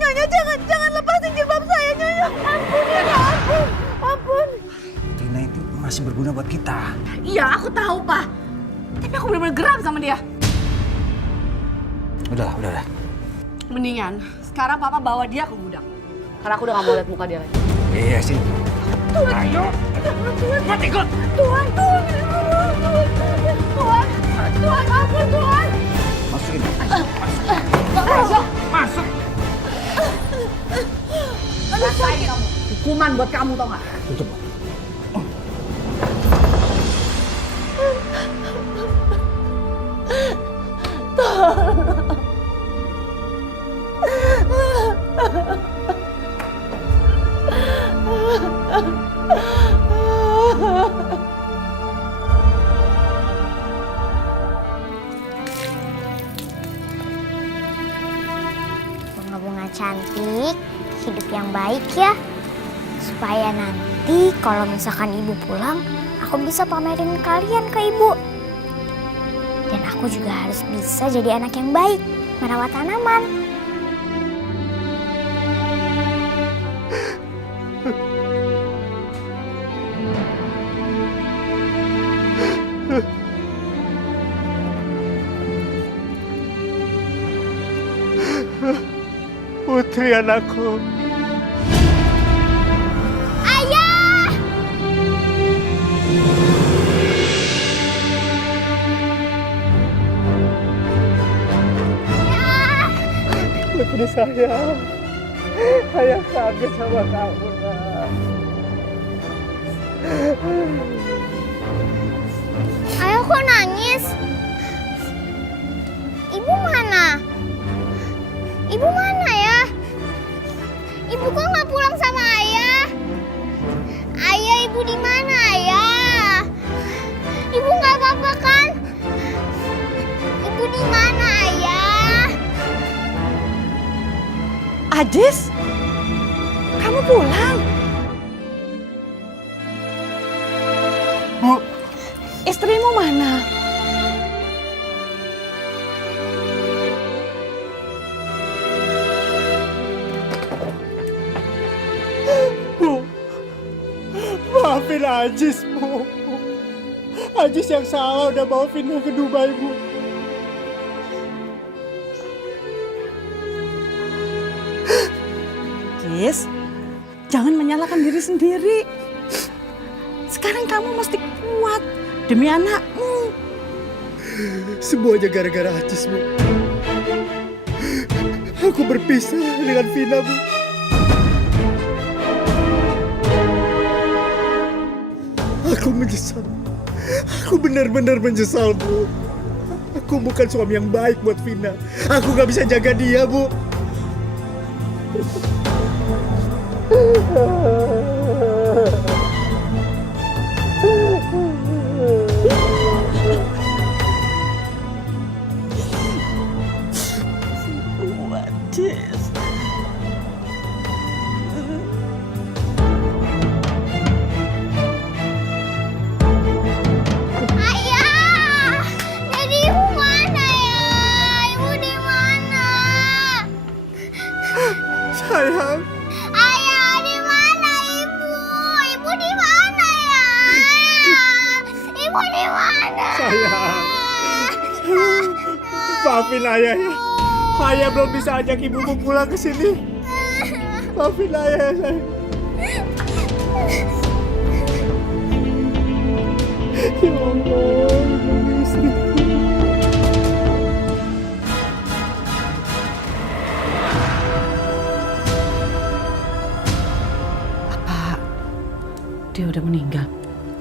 Nyonya, jangan lepasin jilbab saya Nyonya. Ampun Nyonya, ampun. Tina itu masih berguna buat kita. Iya, aku tahu, Pak. Tapi aku benar-benar geram sama dia. Udah. Mendingan sekarang Papa bawa dia ke gudang. Karena aku udah gak mau lihat muka dia lagi. Iya, sini. Tuhan, Ayo. Mati ikut. Tuhan, ampun Tuhan. Masukin. Masuk. Rasain kamu. Hukuman buat kamu, tau gak? Tutup. Bunga-bunga cantik, hidup yang baik ya. Supaya nanti kalau misalkan ibu pulang, aku bisa pamerin kalian ke ibu. Dan aku juga harus bisa jadi anak yang baik, merawat tanaman. Putri anakku. Ayah! Putri sayang. Ayah kangen sama kamu, Nak. Ayah kok nangis? Ibu mana? Ibu mana ya? Ibu kok nggak pulang sama ayah? Ayah, ibu di mana ayah? Ibu nggak Ajis, kamu pulang? Bu, Istrimu mana? Bu, maafin Ajis, Bu. Ajis yang salah udah bawa Vina ke Dubai, Bu. Jis, jangan menyalahkan diri sendiri. Sekarang kamu mesti kuat demi anakmu. Semuanya gara-gara Ajis, Bu. Aku berpisah dengan Vina, Bu. Aku menyesal. Aku benar-benar menyesal, Bu. Aku bukan suami yang baik buat Vina. Aku gak bisa jaga dia, Bu. Jis. Ayah, jadi ibu mana ya? Ibu di mana? Sayang, Ayah, di mana ibu? Ibu di mana ya? Ibu di mana? sayang. Maafin ayah ya. Ayah belum bisa ajak ibumu pulang ke sini. Maafin ayah ya, sayang. Ya Allah, ibu istriku. Apa dia udah meninggal?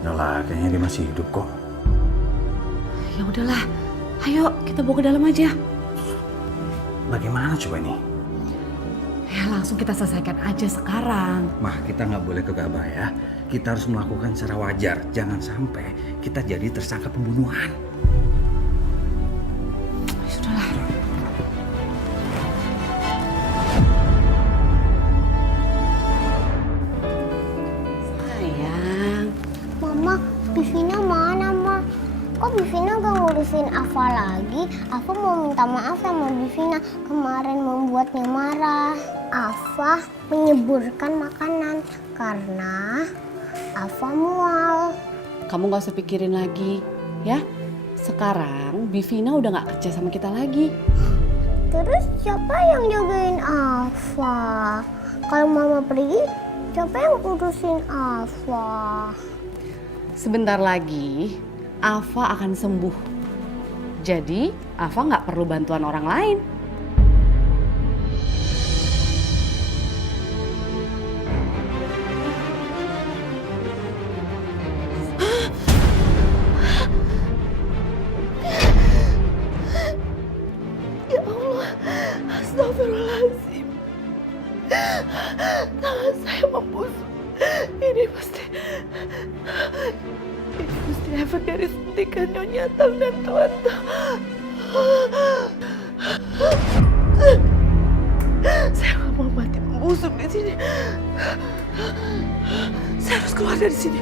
Udah lah, kayaknya dia masih hidup kok. Ya udahlah, ayo kita bawa ke dalam aja. Bagaimana coba ini? Ya langsung kita selesaikan aja sekarang. Mah, kita nggak boleh gegabah ya. Kita harus melakukan secara wajar. Jangan sampai kita jadi tersangka pembunuhan. Ya sudahlah. Sayang. Mama, Bivina mana, Ma? Kok Bivina gak ngurusin Afa lagi? Afa mau minta maaf sama Bivina. Kemarin membuatnya marah. Afa menyeburkan makanan karena Afa mual. Kamu gak usah pikirin lagi, ya. Sekarang Bivina udah gak kerja sama kita lagi. Terus siapa yang jagain Afa? Kalau Mama pergi, siapa yang urusin Afa? Sebentar lagi, Afa akan sembuh. Jadi, Afa nggak perlu bantuan orang lain. Ya Allah, astagfirullahaladzim. Tangan saya membusuk. Ini pasti efek dari suntikan Nyonya Tang dan Tuan Tang. Saya nggak mau mati membusuk di sini. Saya harus keluar dari sini.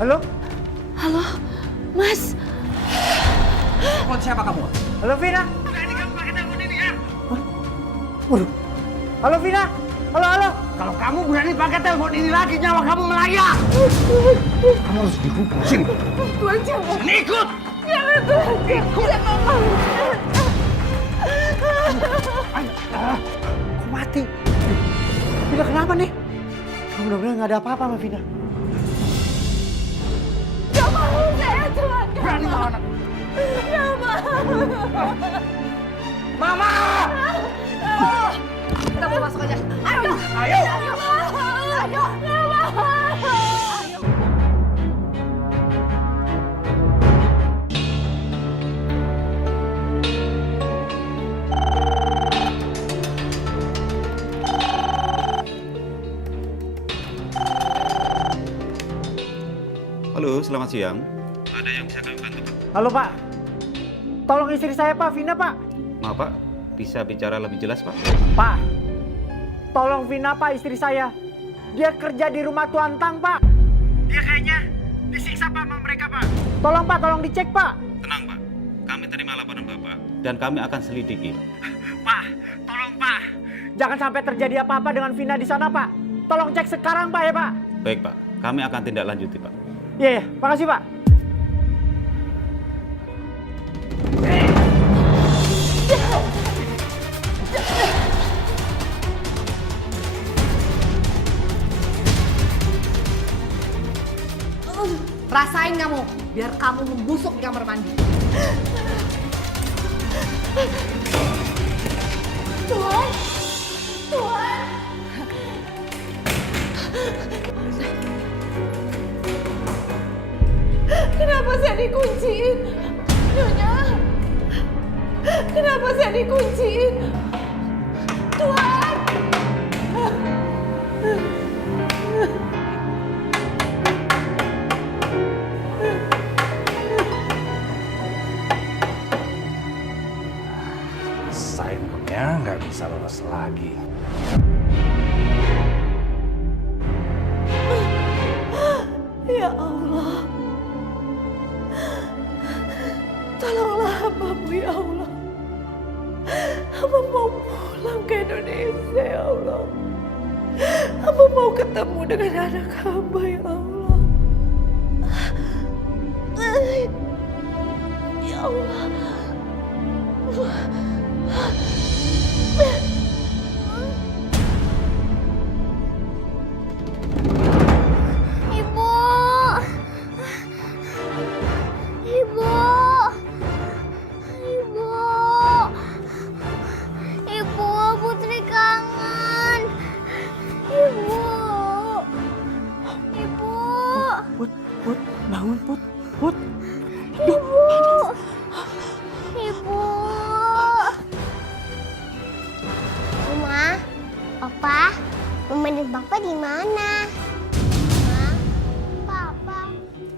Halo? Halo, Mas. Telepon siapa kamu? Halo Vina? Waduh. Halo Vina? Halo, halo. Kalau kamu berani pakai telepon ini lagi, nyawa kamu melayang. Kamu harus dihukum. Sini. Tuhan jangan. Ikut. Jangan Tuhan. Jangan mau. Kok mati? Vina kenapa nih? Mudah-mudahan nggak ada apa-apa sama Vina. Gak mau saya Tuhan. Berani sama anak. Gak mau. Mama! Kita mau masuk aja. Ayo! Ayo. Gak mau. Halo, selamat siang. Ada yang bisa kami bantu, Pak? Halo Pak. Tolong istri saya Pak, Vina Pak. Maaf, Pak. Bisa bicara lebih jelas, Pak? Pak. Tolong Vina Pak, istri saya. Dia kerja di rumah Tuan Tang Pak. Dia kayaknya disiksa Pak sama mereka Pak. Tolong Pak, tolong dicek Pak. Tenang, Pak. Kami terima laporan Bapak dan kami akan selidiki. Pak, tolong Pak. Jangan sampai terjadi apa-apa dengan Vina di sana Pak. Tolong cek sekarang Pak ya Pak. Baik, Pak. Kami akan tindak lanjuti, Pak. Iya, makasih Pak. Rasain kamu, biar kamu membusuk di kamar mandi. Tuhan. Tuhan. Kenapa saya dikunciin? Nyonya. Kenapa saya dikunciin? Tuhan. Sainnya nggak bisa lolos lagi. Ya Allah. Tolonglah hamba-Mu ya Allah. Hamba mau pulang ke Indonesia ya Allah. Hamba mau ketemu dengan anak hamba ya Allah. Ya Allah. Ibu. Ibu. Ibu. Ibu, Putri kangen. Ibu. Ibu. Put, bangun Put. Put. Ibu. Ibu. Oma, Opa, Mama dan Papa di mana? Ma, Papa,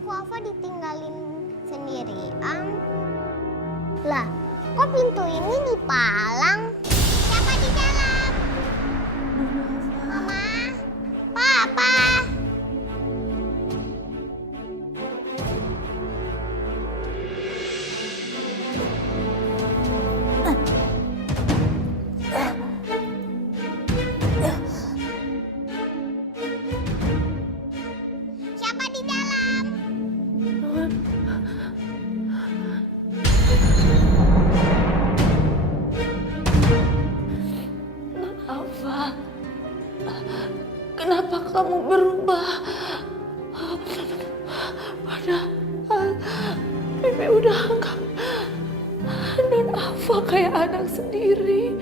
kok Ava ditinggalin sendirian? Lah, kok pintu ini dipalang? Siapa di dalam? Mama, Papa. Siapa di dalam? Ava, kenapa kamu berubah? Padahal Bibi udah anggap non Ava kayak anak sendiri.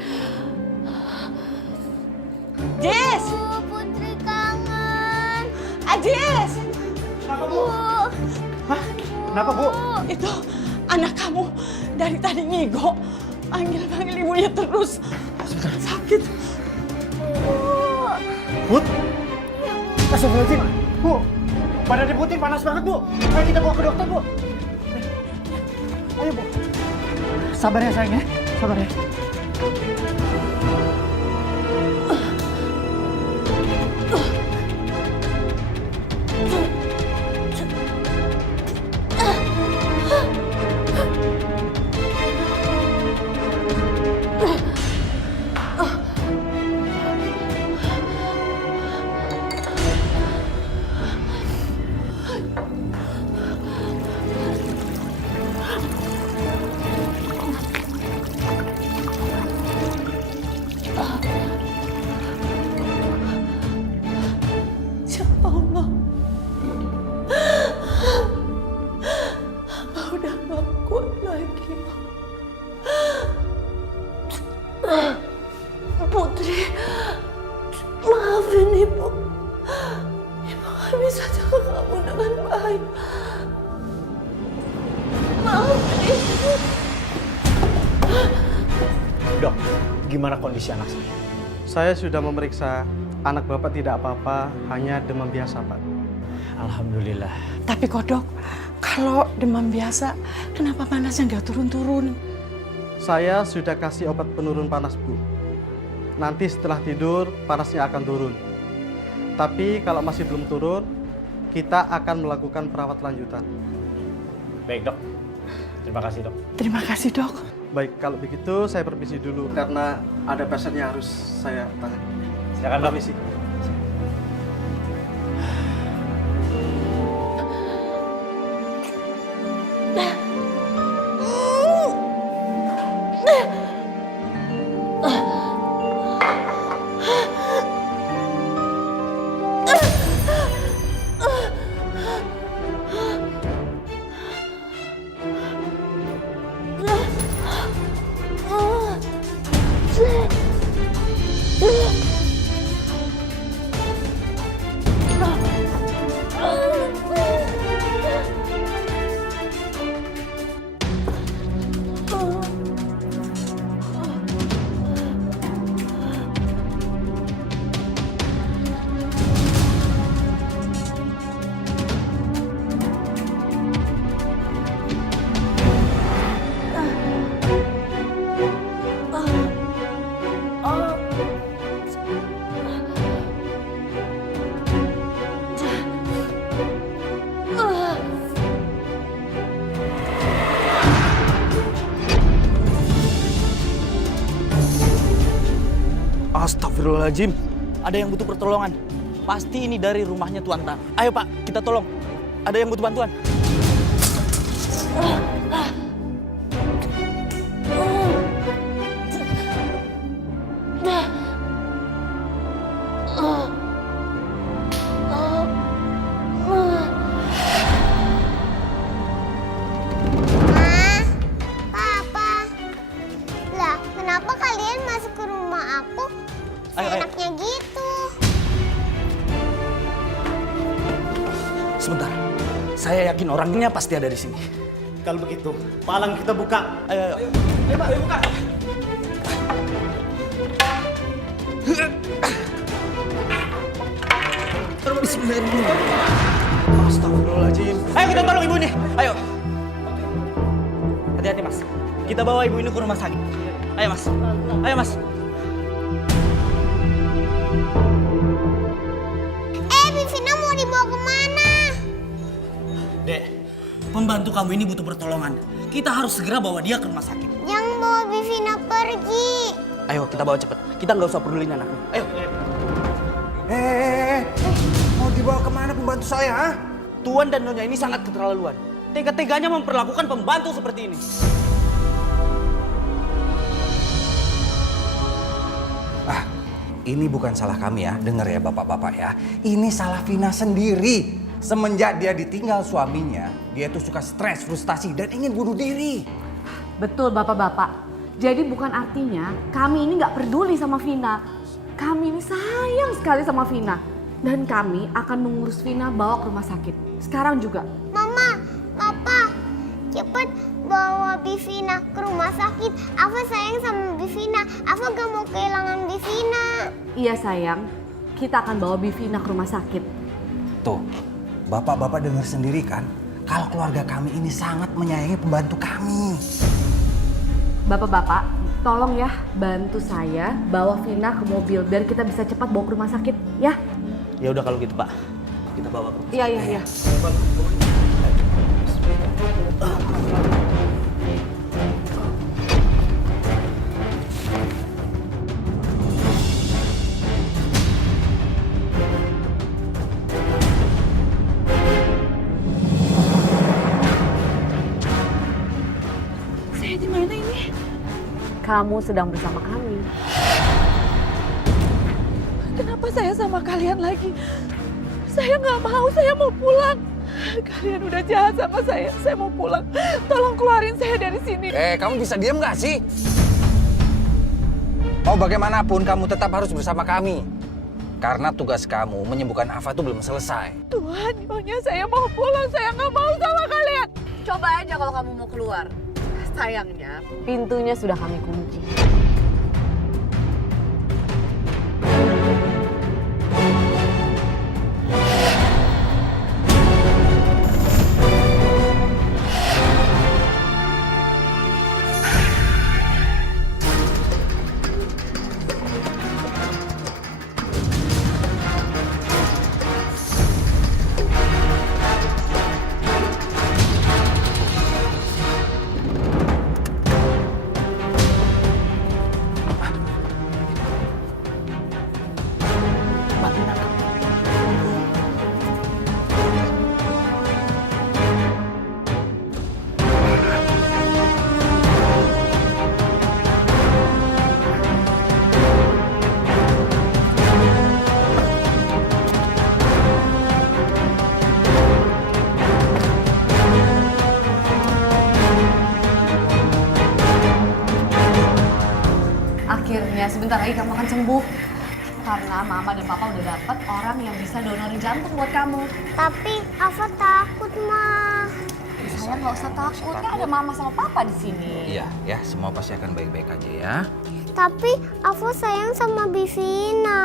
Jess! Bu, Putri kangen. Jess! Kenapa Bu? Hah? Kenapa Bu? Itu anak kamu dari tadi ngigo. Panggil-panggil ibunya terus. Sakit. Put. Astagfirullahaladzim. Bu, badannya Putri panas banget Bu. Ayo kita bawa ke dokter Bu. Ayo Bu. Sabar ya sayang ya. Sabar ya. Allah. Hamba udah gak kuat lagi. Putri, maafin Ibu. Ibu gak bisa jaga kamu dengan baik. Maafin Ibu. Dok, gimana kondisi anak saya? Saya sudah memeriksa, anak Bapak tidak apa-apa, hanya demam biasa, Pak. Alhamdulillah. Tapi kok dok, kalau demam biasa, kenapa panasnya nggak turun-turun? Saya sudah kasih obat penurun panas, Bu. Nanti setelah tidur, panasnya akan turun. Tapi kalau masih belum turun, kita akan melakukan perawat lanjutan. Baik dok, terima kasih dok. Terima kasih dok. Baik, kalau begitu saya permisi dulu karena ada pasien yang harus saya tangani. Silakan dok. Permisi. Astagfirullahaladzim, ada yang butuh pertolongan. Pasti ini dari rumahnya Tuan Tan. Ayo Pak, kita tolong. Ada yang butuh bantuan. Kenapa kalian masuk ke rumah aku seenaknya gitu? Sebentar, saya yakin orangnya pasti ada di sini. Kalau begitu, palang kita buka. Ayo, ayo. Ayo Pak, ayo buka. Bismillahirrahmanirrahim. Astagfirullahaladzim. Ayo kita tolong ibu ini. Ayo. Hati-hati mas. Kita bawa ibu ini ke rumah sakit. Ayo mas. Ayo mas. Bivina mau dibawa kemana? Dek, pembantu kamu ini butuh pertolongan. Kita harus segera bawa dia ke rumah sakit. Jangan bawa Bivina pergi. Ayo kita bawa cepet. Kita nggak usah pedulin anaknya. Ayo. Mau dibawa kemana pembantu saya, ha? Tuan dan Nyonya ini sangat keterlaluan. Tega-teganya memperlakukan pembantu seperti ini. Ini bukan salah kami ya, dengar ya bapak-bapak ya. Ini salah Vina sendiri. Semenjak dia ditinggal suaminya, dia tuh suka stres, frustasi, dan ingin bunuh diri. Betul bapak-bapak. Jadi bukan artinya kami ini nggak peduli sama Vina. Kami ini sayang sekali sama Vina. Dan kami akan mengurus Vina bawa ke rumah sakit. Sekarang juga. Mama, Papa, cepet bawa Bivina ke rumah sakit. Afa sayang sama Bivina. Afa gak mau kehilangan Bivina. Iya sayang, kita akan bawa Bivina ke rumah sakit. Tuh, bapak-bapak dengar sendiri kan? Kalau keluarga kami ini sangat menyayangi pembantu kami. Bapak-bapak, tolong ya bantu saya bawa Vina ke mobil biar kita bisa cepat bawa ke rumah sakit, ya? Ya udah kalau gitu Pak, kita bawa ke. Iya, iya, iya. Saya di mana ini? Kamu sedang bersama kami. Kenapa saya sama kalian lagi? Saya nggak mau, saya mau pulang. Kalian udah jahat sama saya mau pulang. Tolong keluarin saya dari sini. Kamu bisa diam nggak sih? Mau bagaimanapun kamu tetap harus bersama kami. Karena tugas kamu menyembuhkan Afa itu belum selesai. Tuhan, Nyonya, saya mau pulang. Saya nggak mau sama kalian. Coba aja kalau kamu mau keluar. Sayangnya, pintunya sudah kami kunci. Akhirnya sebentar lagi kamu akan sembuh. Karena Mama dan Papa udah dapat orang yang bisa donorin jantung buat kamu. Tapi Afa takut, Ma. Saya nggak usah takut, kan ada Mama sama Papa di sini. Iya, ya semua pasti akan baik-baik aja ya. Tapi Afa sayang sama Bivina.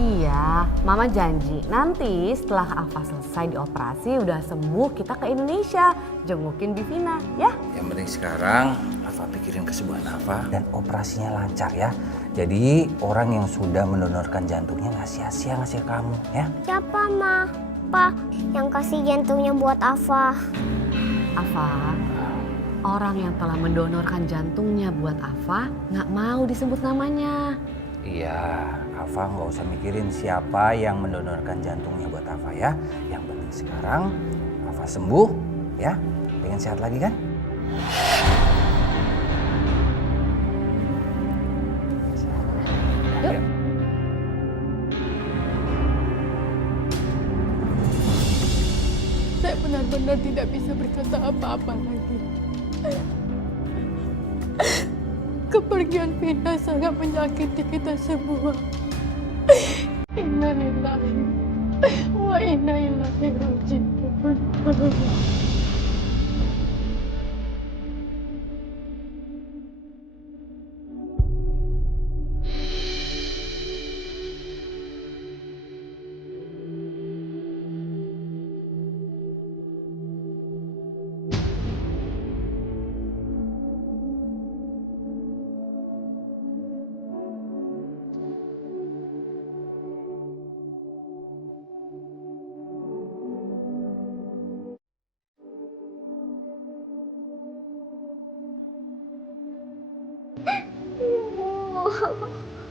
Iya, Mama janji nanti setelah Afa selesai dioperasi udah sembuh kita ke Indonesia jengukin Bivina, ya? Yang penting sekarang Afa pikirin kesembuhan Afa dan operasinya lancar ya. Jadi orang yang sudah mendonorkan jantungnya nggak sia-sia ngasih kamu ya. Siapa, Ma? Pa, yang kasih jantungnya buat Afa. Afa, orang yang telah mendonorkan jantungnya buat Afa nggak mau disebut namanya. Iya, Afa nggak usah mikirin siapa yang mendonorkan jantungnya buat Afa ya. Yang penting sekarang Afa sembuh ya. Pengen sehat lagi kan? Yuk. Saya benar-benar tidak bisa berkata apa-apa lagi. Kepergian Vina sangat menyakiti kita semua. Innalillahi wa inna ilaihi raji'un.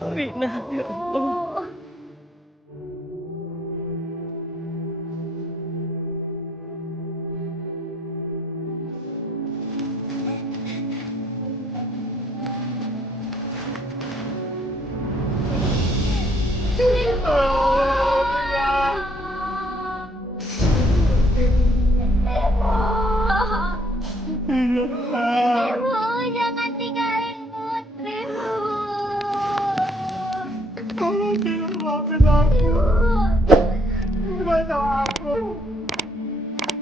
Vina, ya Allah. Ibu, jangan tinggalin Putri, Bu. Tolong jangan maafin aku. Bukan sama aku.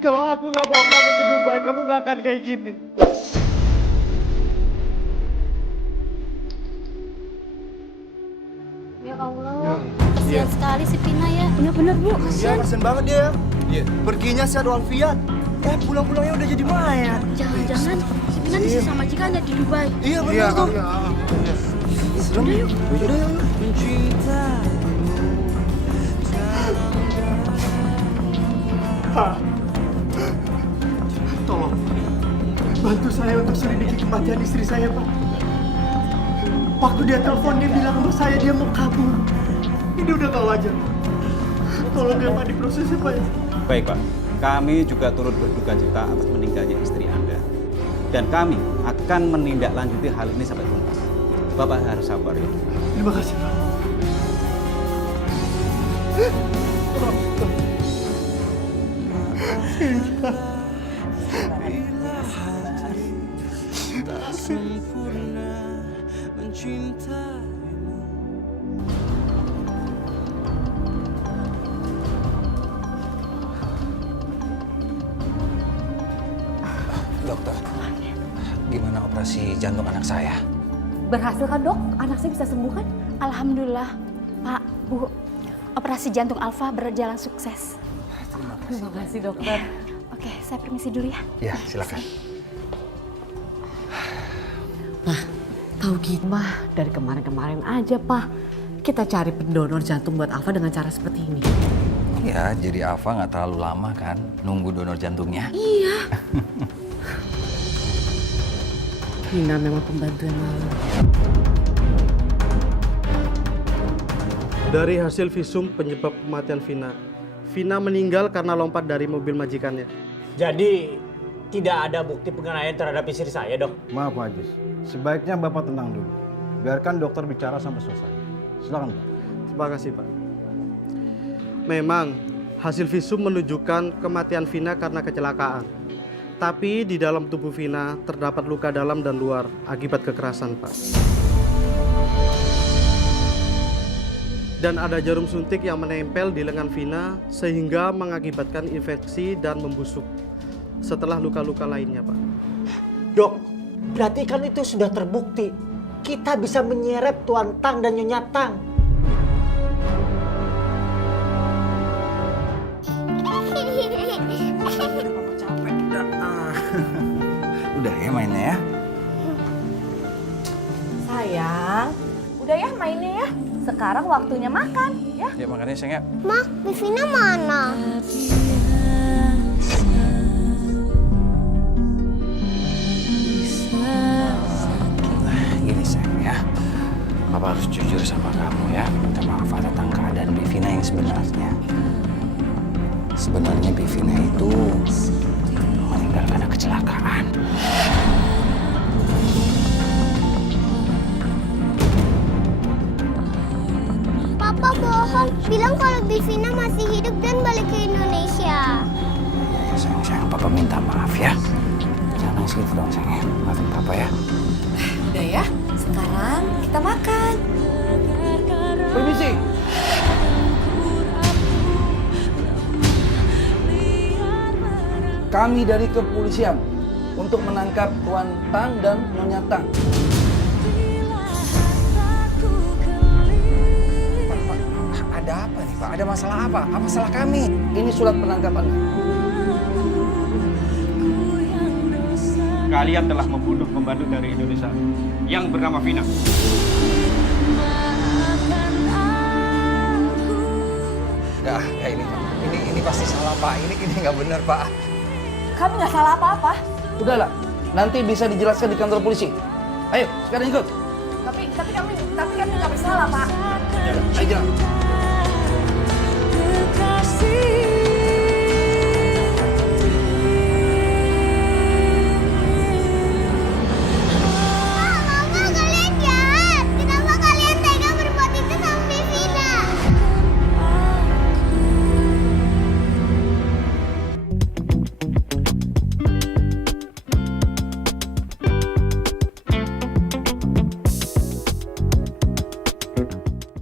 Kalau aku nggak bawa kamu ke Dubai, kamu nggak akan kayak gini. Ya Allah, kasihan sekali si Pina ya. Bener-bener, Bu, Iya, kasihan. kasian banget dia ya. Iya. Perginya sehat walafiat. Pulang-pulangnya udah jadi mayat. Jangan-jangan si Pina disisa majikannya di Dubai. Iya benar tuh. Serem. Udah yuk. Udah yuk. Pak, tolong bantu saya untuk selidiki kematian istri saya, Pak. Waktu dia telepon, dia bilang sama saya dia mau kabur. Ini udah gak wajar. Tolong ya Pak, diprosesnya Pak. Baik Pak, kami juga turut berduka cita atas meninggalnya istri Anda. Dan kami akan menindaklanjuti hal ini sampai tuntas. Bapak harus sabar ya. Terima kasih Pak. Tak sempurna mencintaimu. Dokter, gimana operasi jantung anak saya? Berhasil kan dok? Anak saya bisa sembuh kan? Alhamdulillah, Pak, Bu. Operasi jantung Alfa berjalan sukses. Terima kasih dokter. Oke, saya permisi dulu ya. Ya, silakan. Tahu gitu mah dari kemarin-kemarin aja Pak. Kita cari pendonor jantung buat Alfa dengan cara seperti ini. Ya, jadi Alfa nggak terlalu lama kan nunggu donor jantungnya. Iya. Vina memang pembantu yang malu. Dari hasil visum penyebab kematian Vina, Vina meninggal karena lompat dari mobil majikannya. Jadi tidak ada bukti penganiayaan terhadap istri saya, dok? Maaf Pak Ajis, sebaiknya Bapak tenang dulu. Biarkan dokter bicara sampai selesai. Silakan Pak. Terima kasih Pak. Memang hasil visum menunjukkan kematian Vina karena kecelakaan. Tapi di dalam tubuh Vina terdapat luka dalam dan luar akibat kekerasan, Pak. Dan ada jarum suntik yang menempel di lengan Vina sehingga mengakibatkan infeksi dan membusuk setelah luka-luka lainnya, Pak. Dok, berarti kan itu sudah terbukti. Kita bisa menyeret Tuan Tang dan Nyonya Tang. Udah ya mainnya ya. Sayang, udah ya mainnya ya. Sekarang waktunya makan ya. Ya makannya sayang ya. Ma, Vina mana? Gini sayang ya. Papa harus jujur sama kamu ya. Minta maaf tentang keadaan Bivina yang sebenarnya. Sebenarnya Bivina itu meninggal karena kecelakaan. Papa bohong, bilang kalau Vina masih hidup dan balik ke Indonesia. Sayang, Papa minta maaf ya. Jangan nangis gitu dong sayang ya. Maafin Papa ya. Udah ya, sekarang kita makan. Permisi. Kami dari kepolisian untuk menangkap Tuan Tang dan Nyonya Tang. Pak, ada apa nih Pak? Ada masalah apa? Apa salah kami? Ini surat penangkapan. Kalian telah membunuh pembantu dari Indonesia yang bernama Vina. Enggak, ya ini Pak. Ini pasti salah Pak. Ini nggak benar Pak. Kami nggak salah apa-apa. Udahlah, nanti bisa dijelaskan di kantor polisi. Ayo, sekarang ikut. Tapi kami nggak bersalah, Pak. Ayo jalan.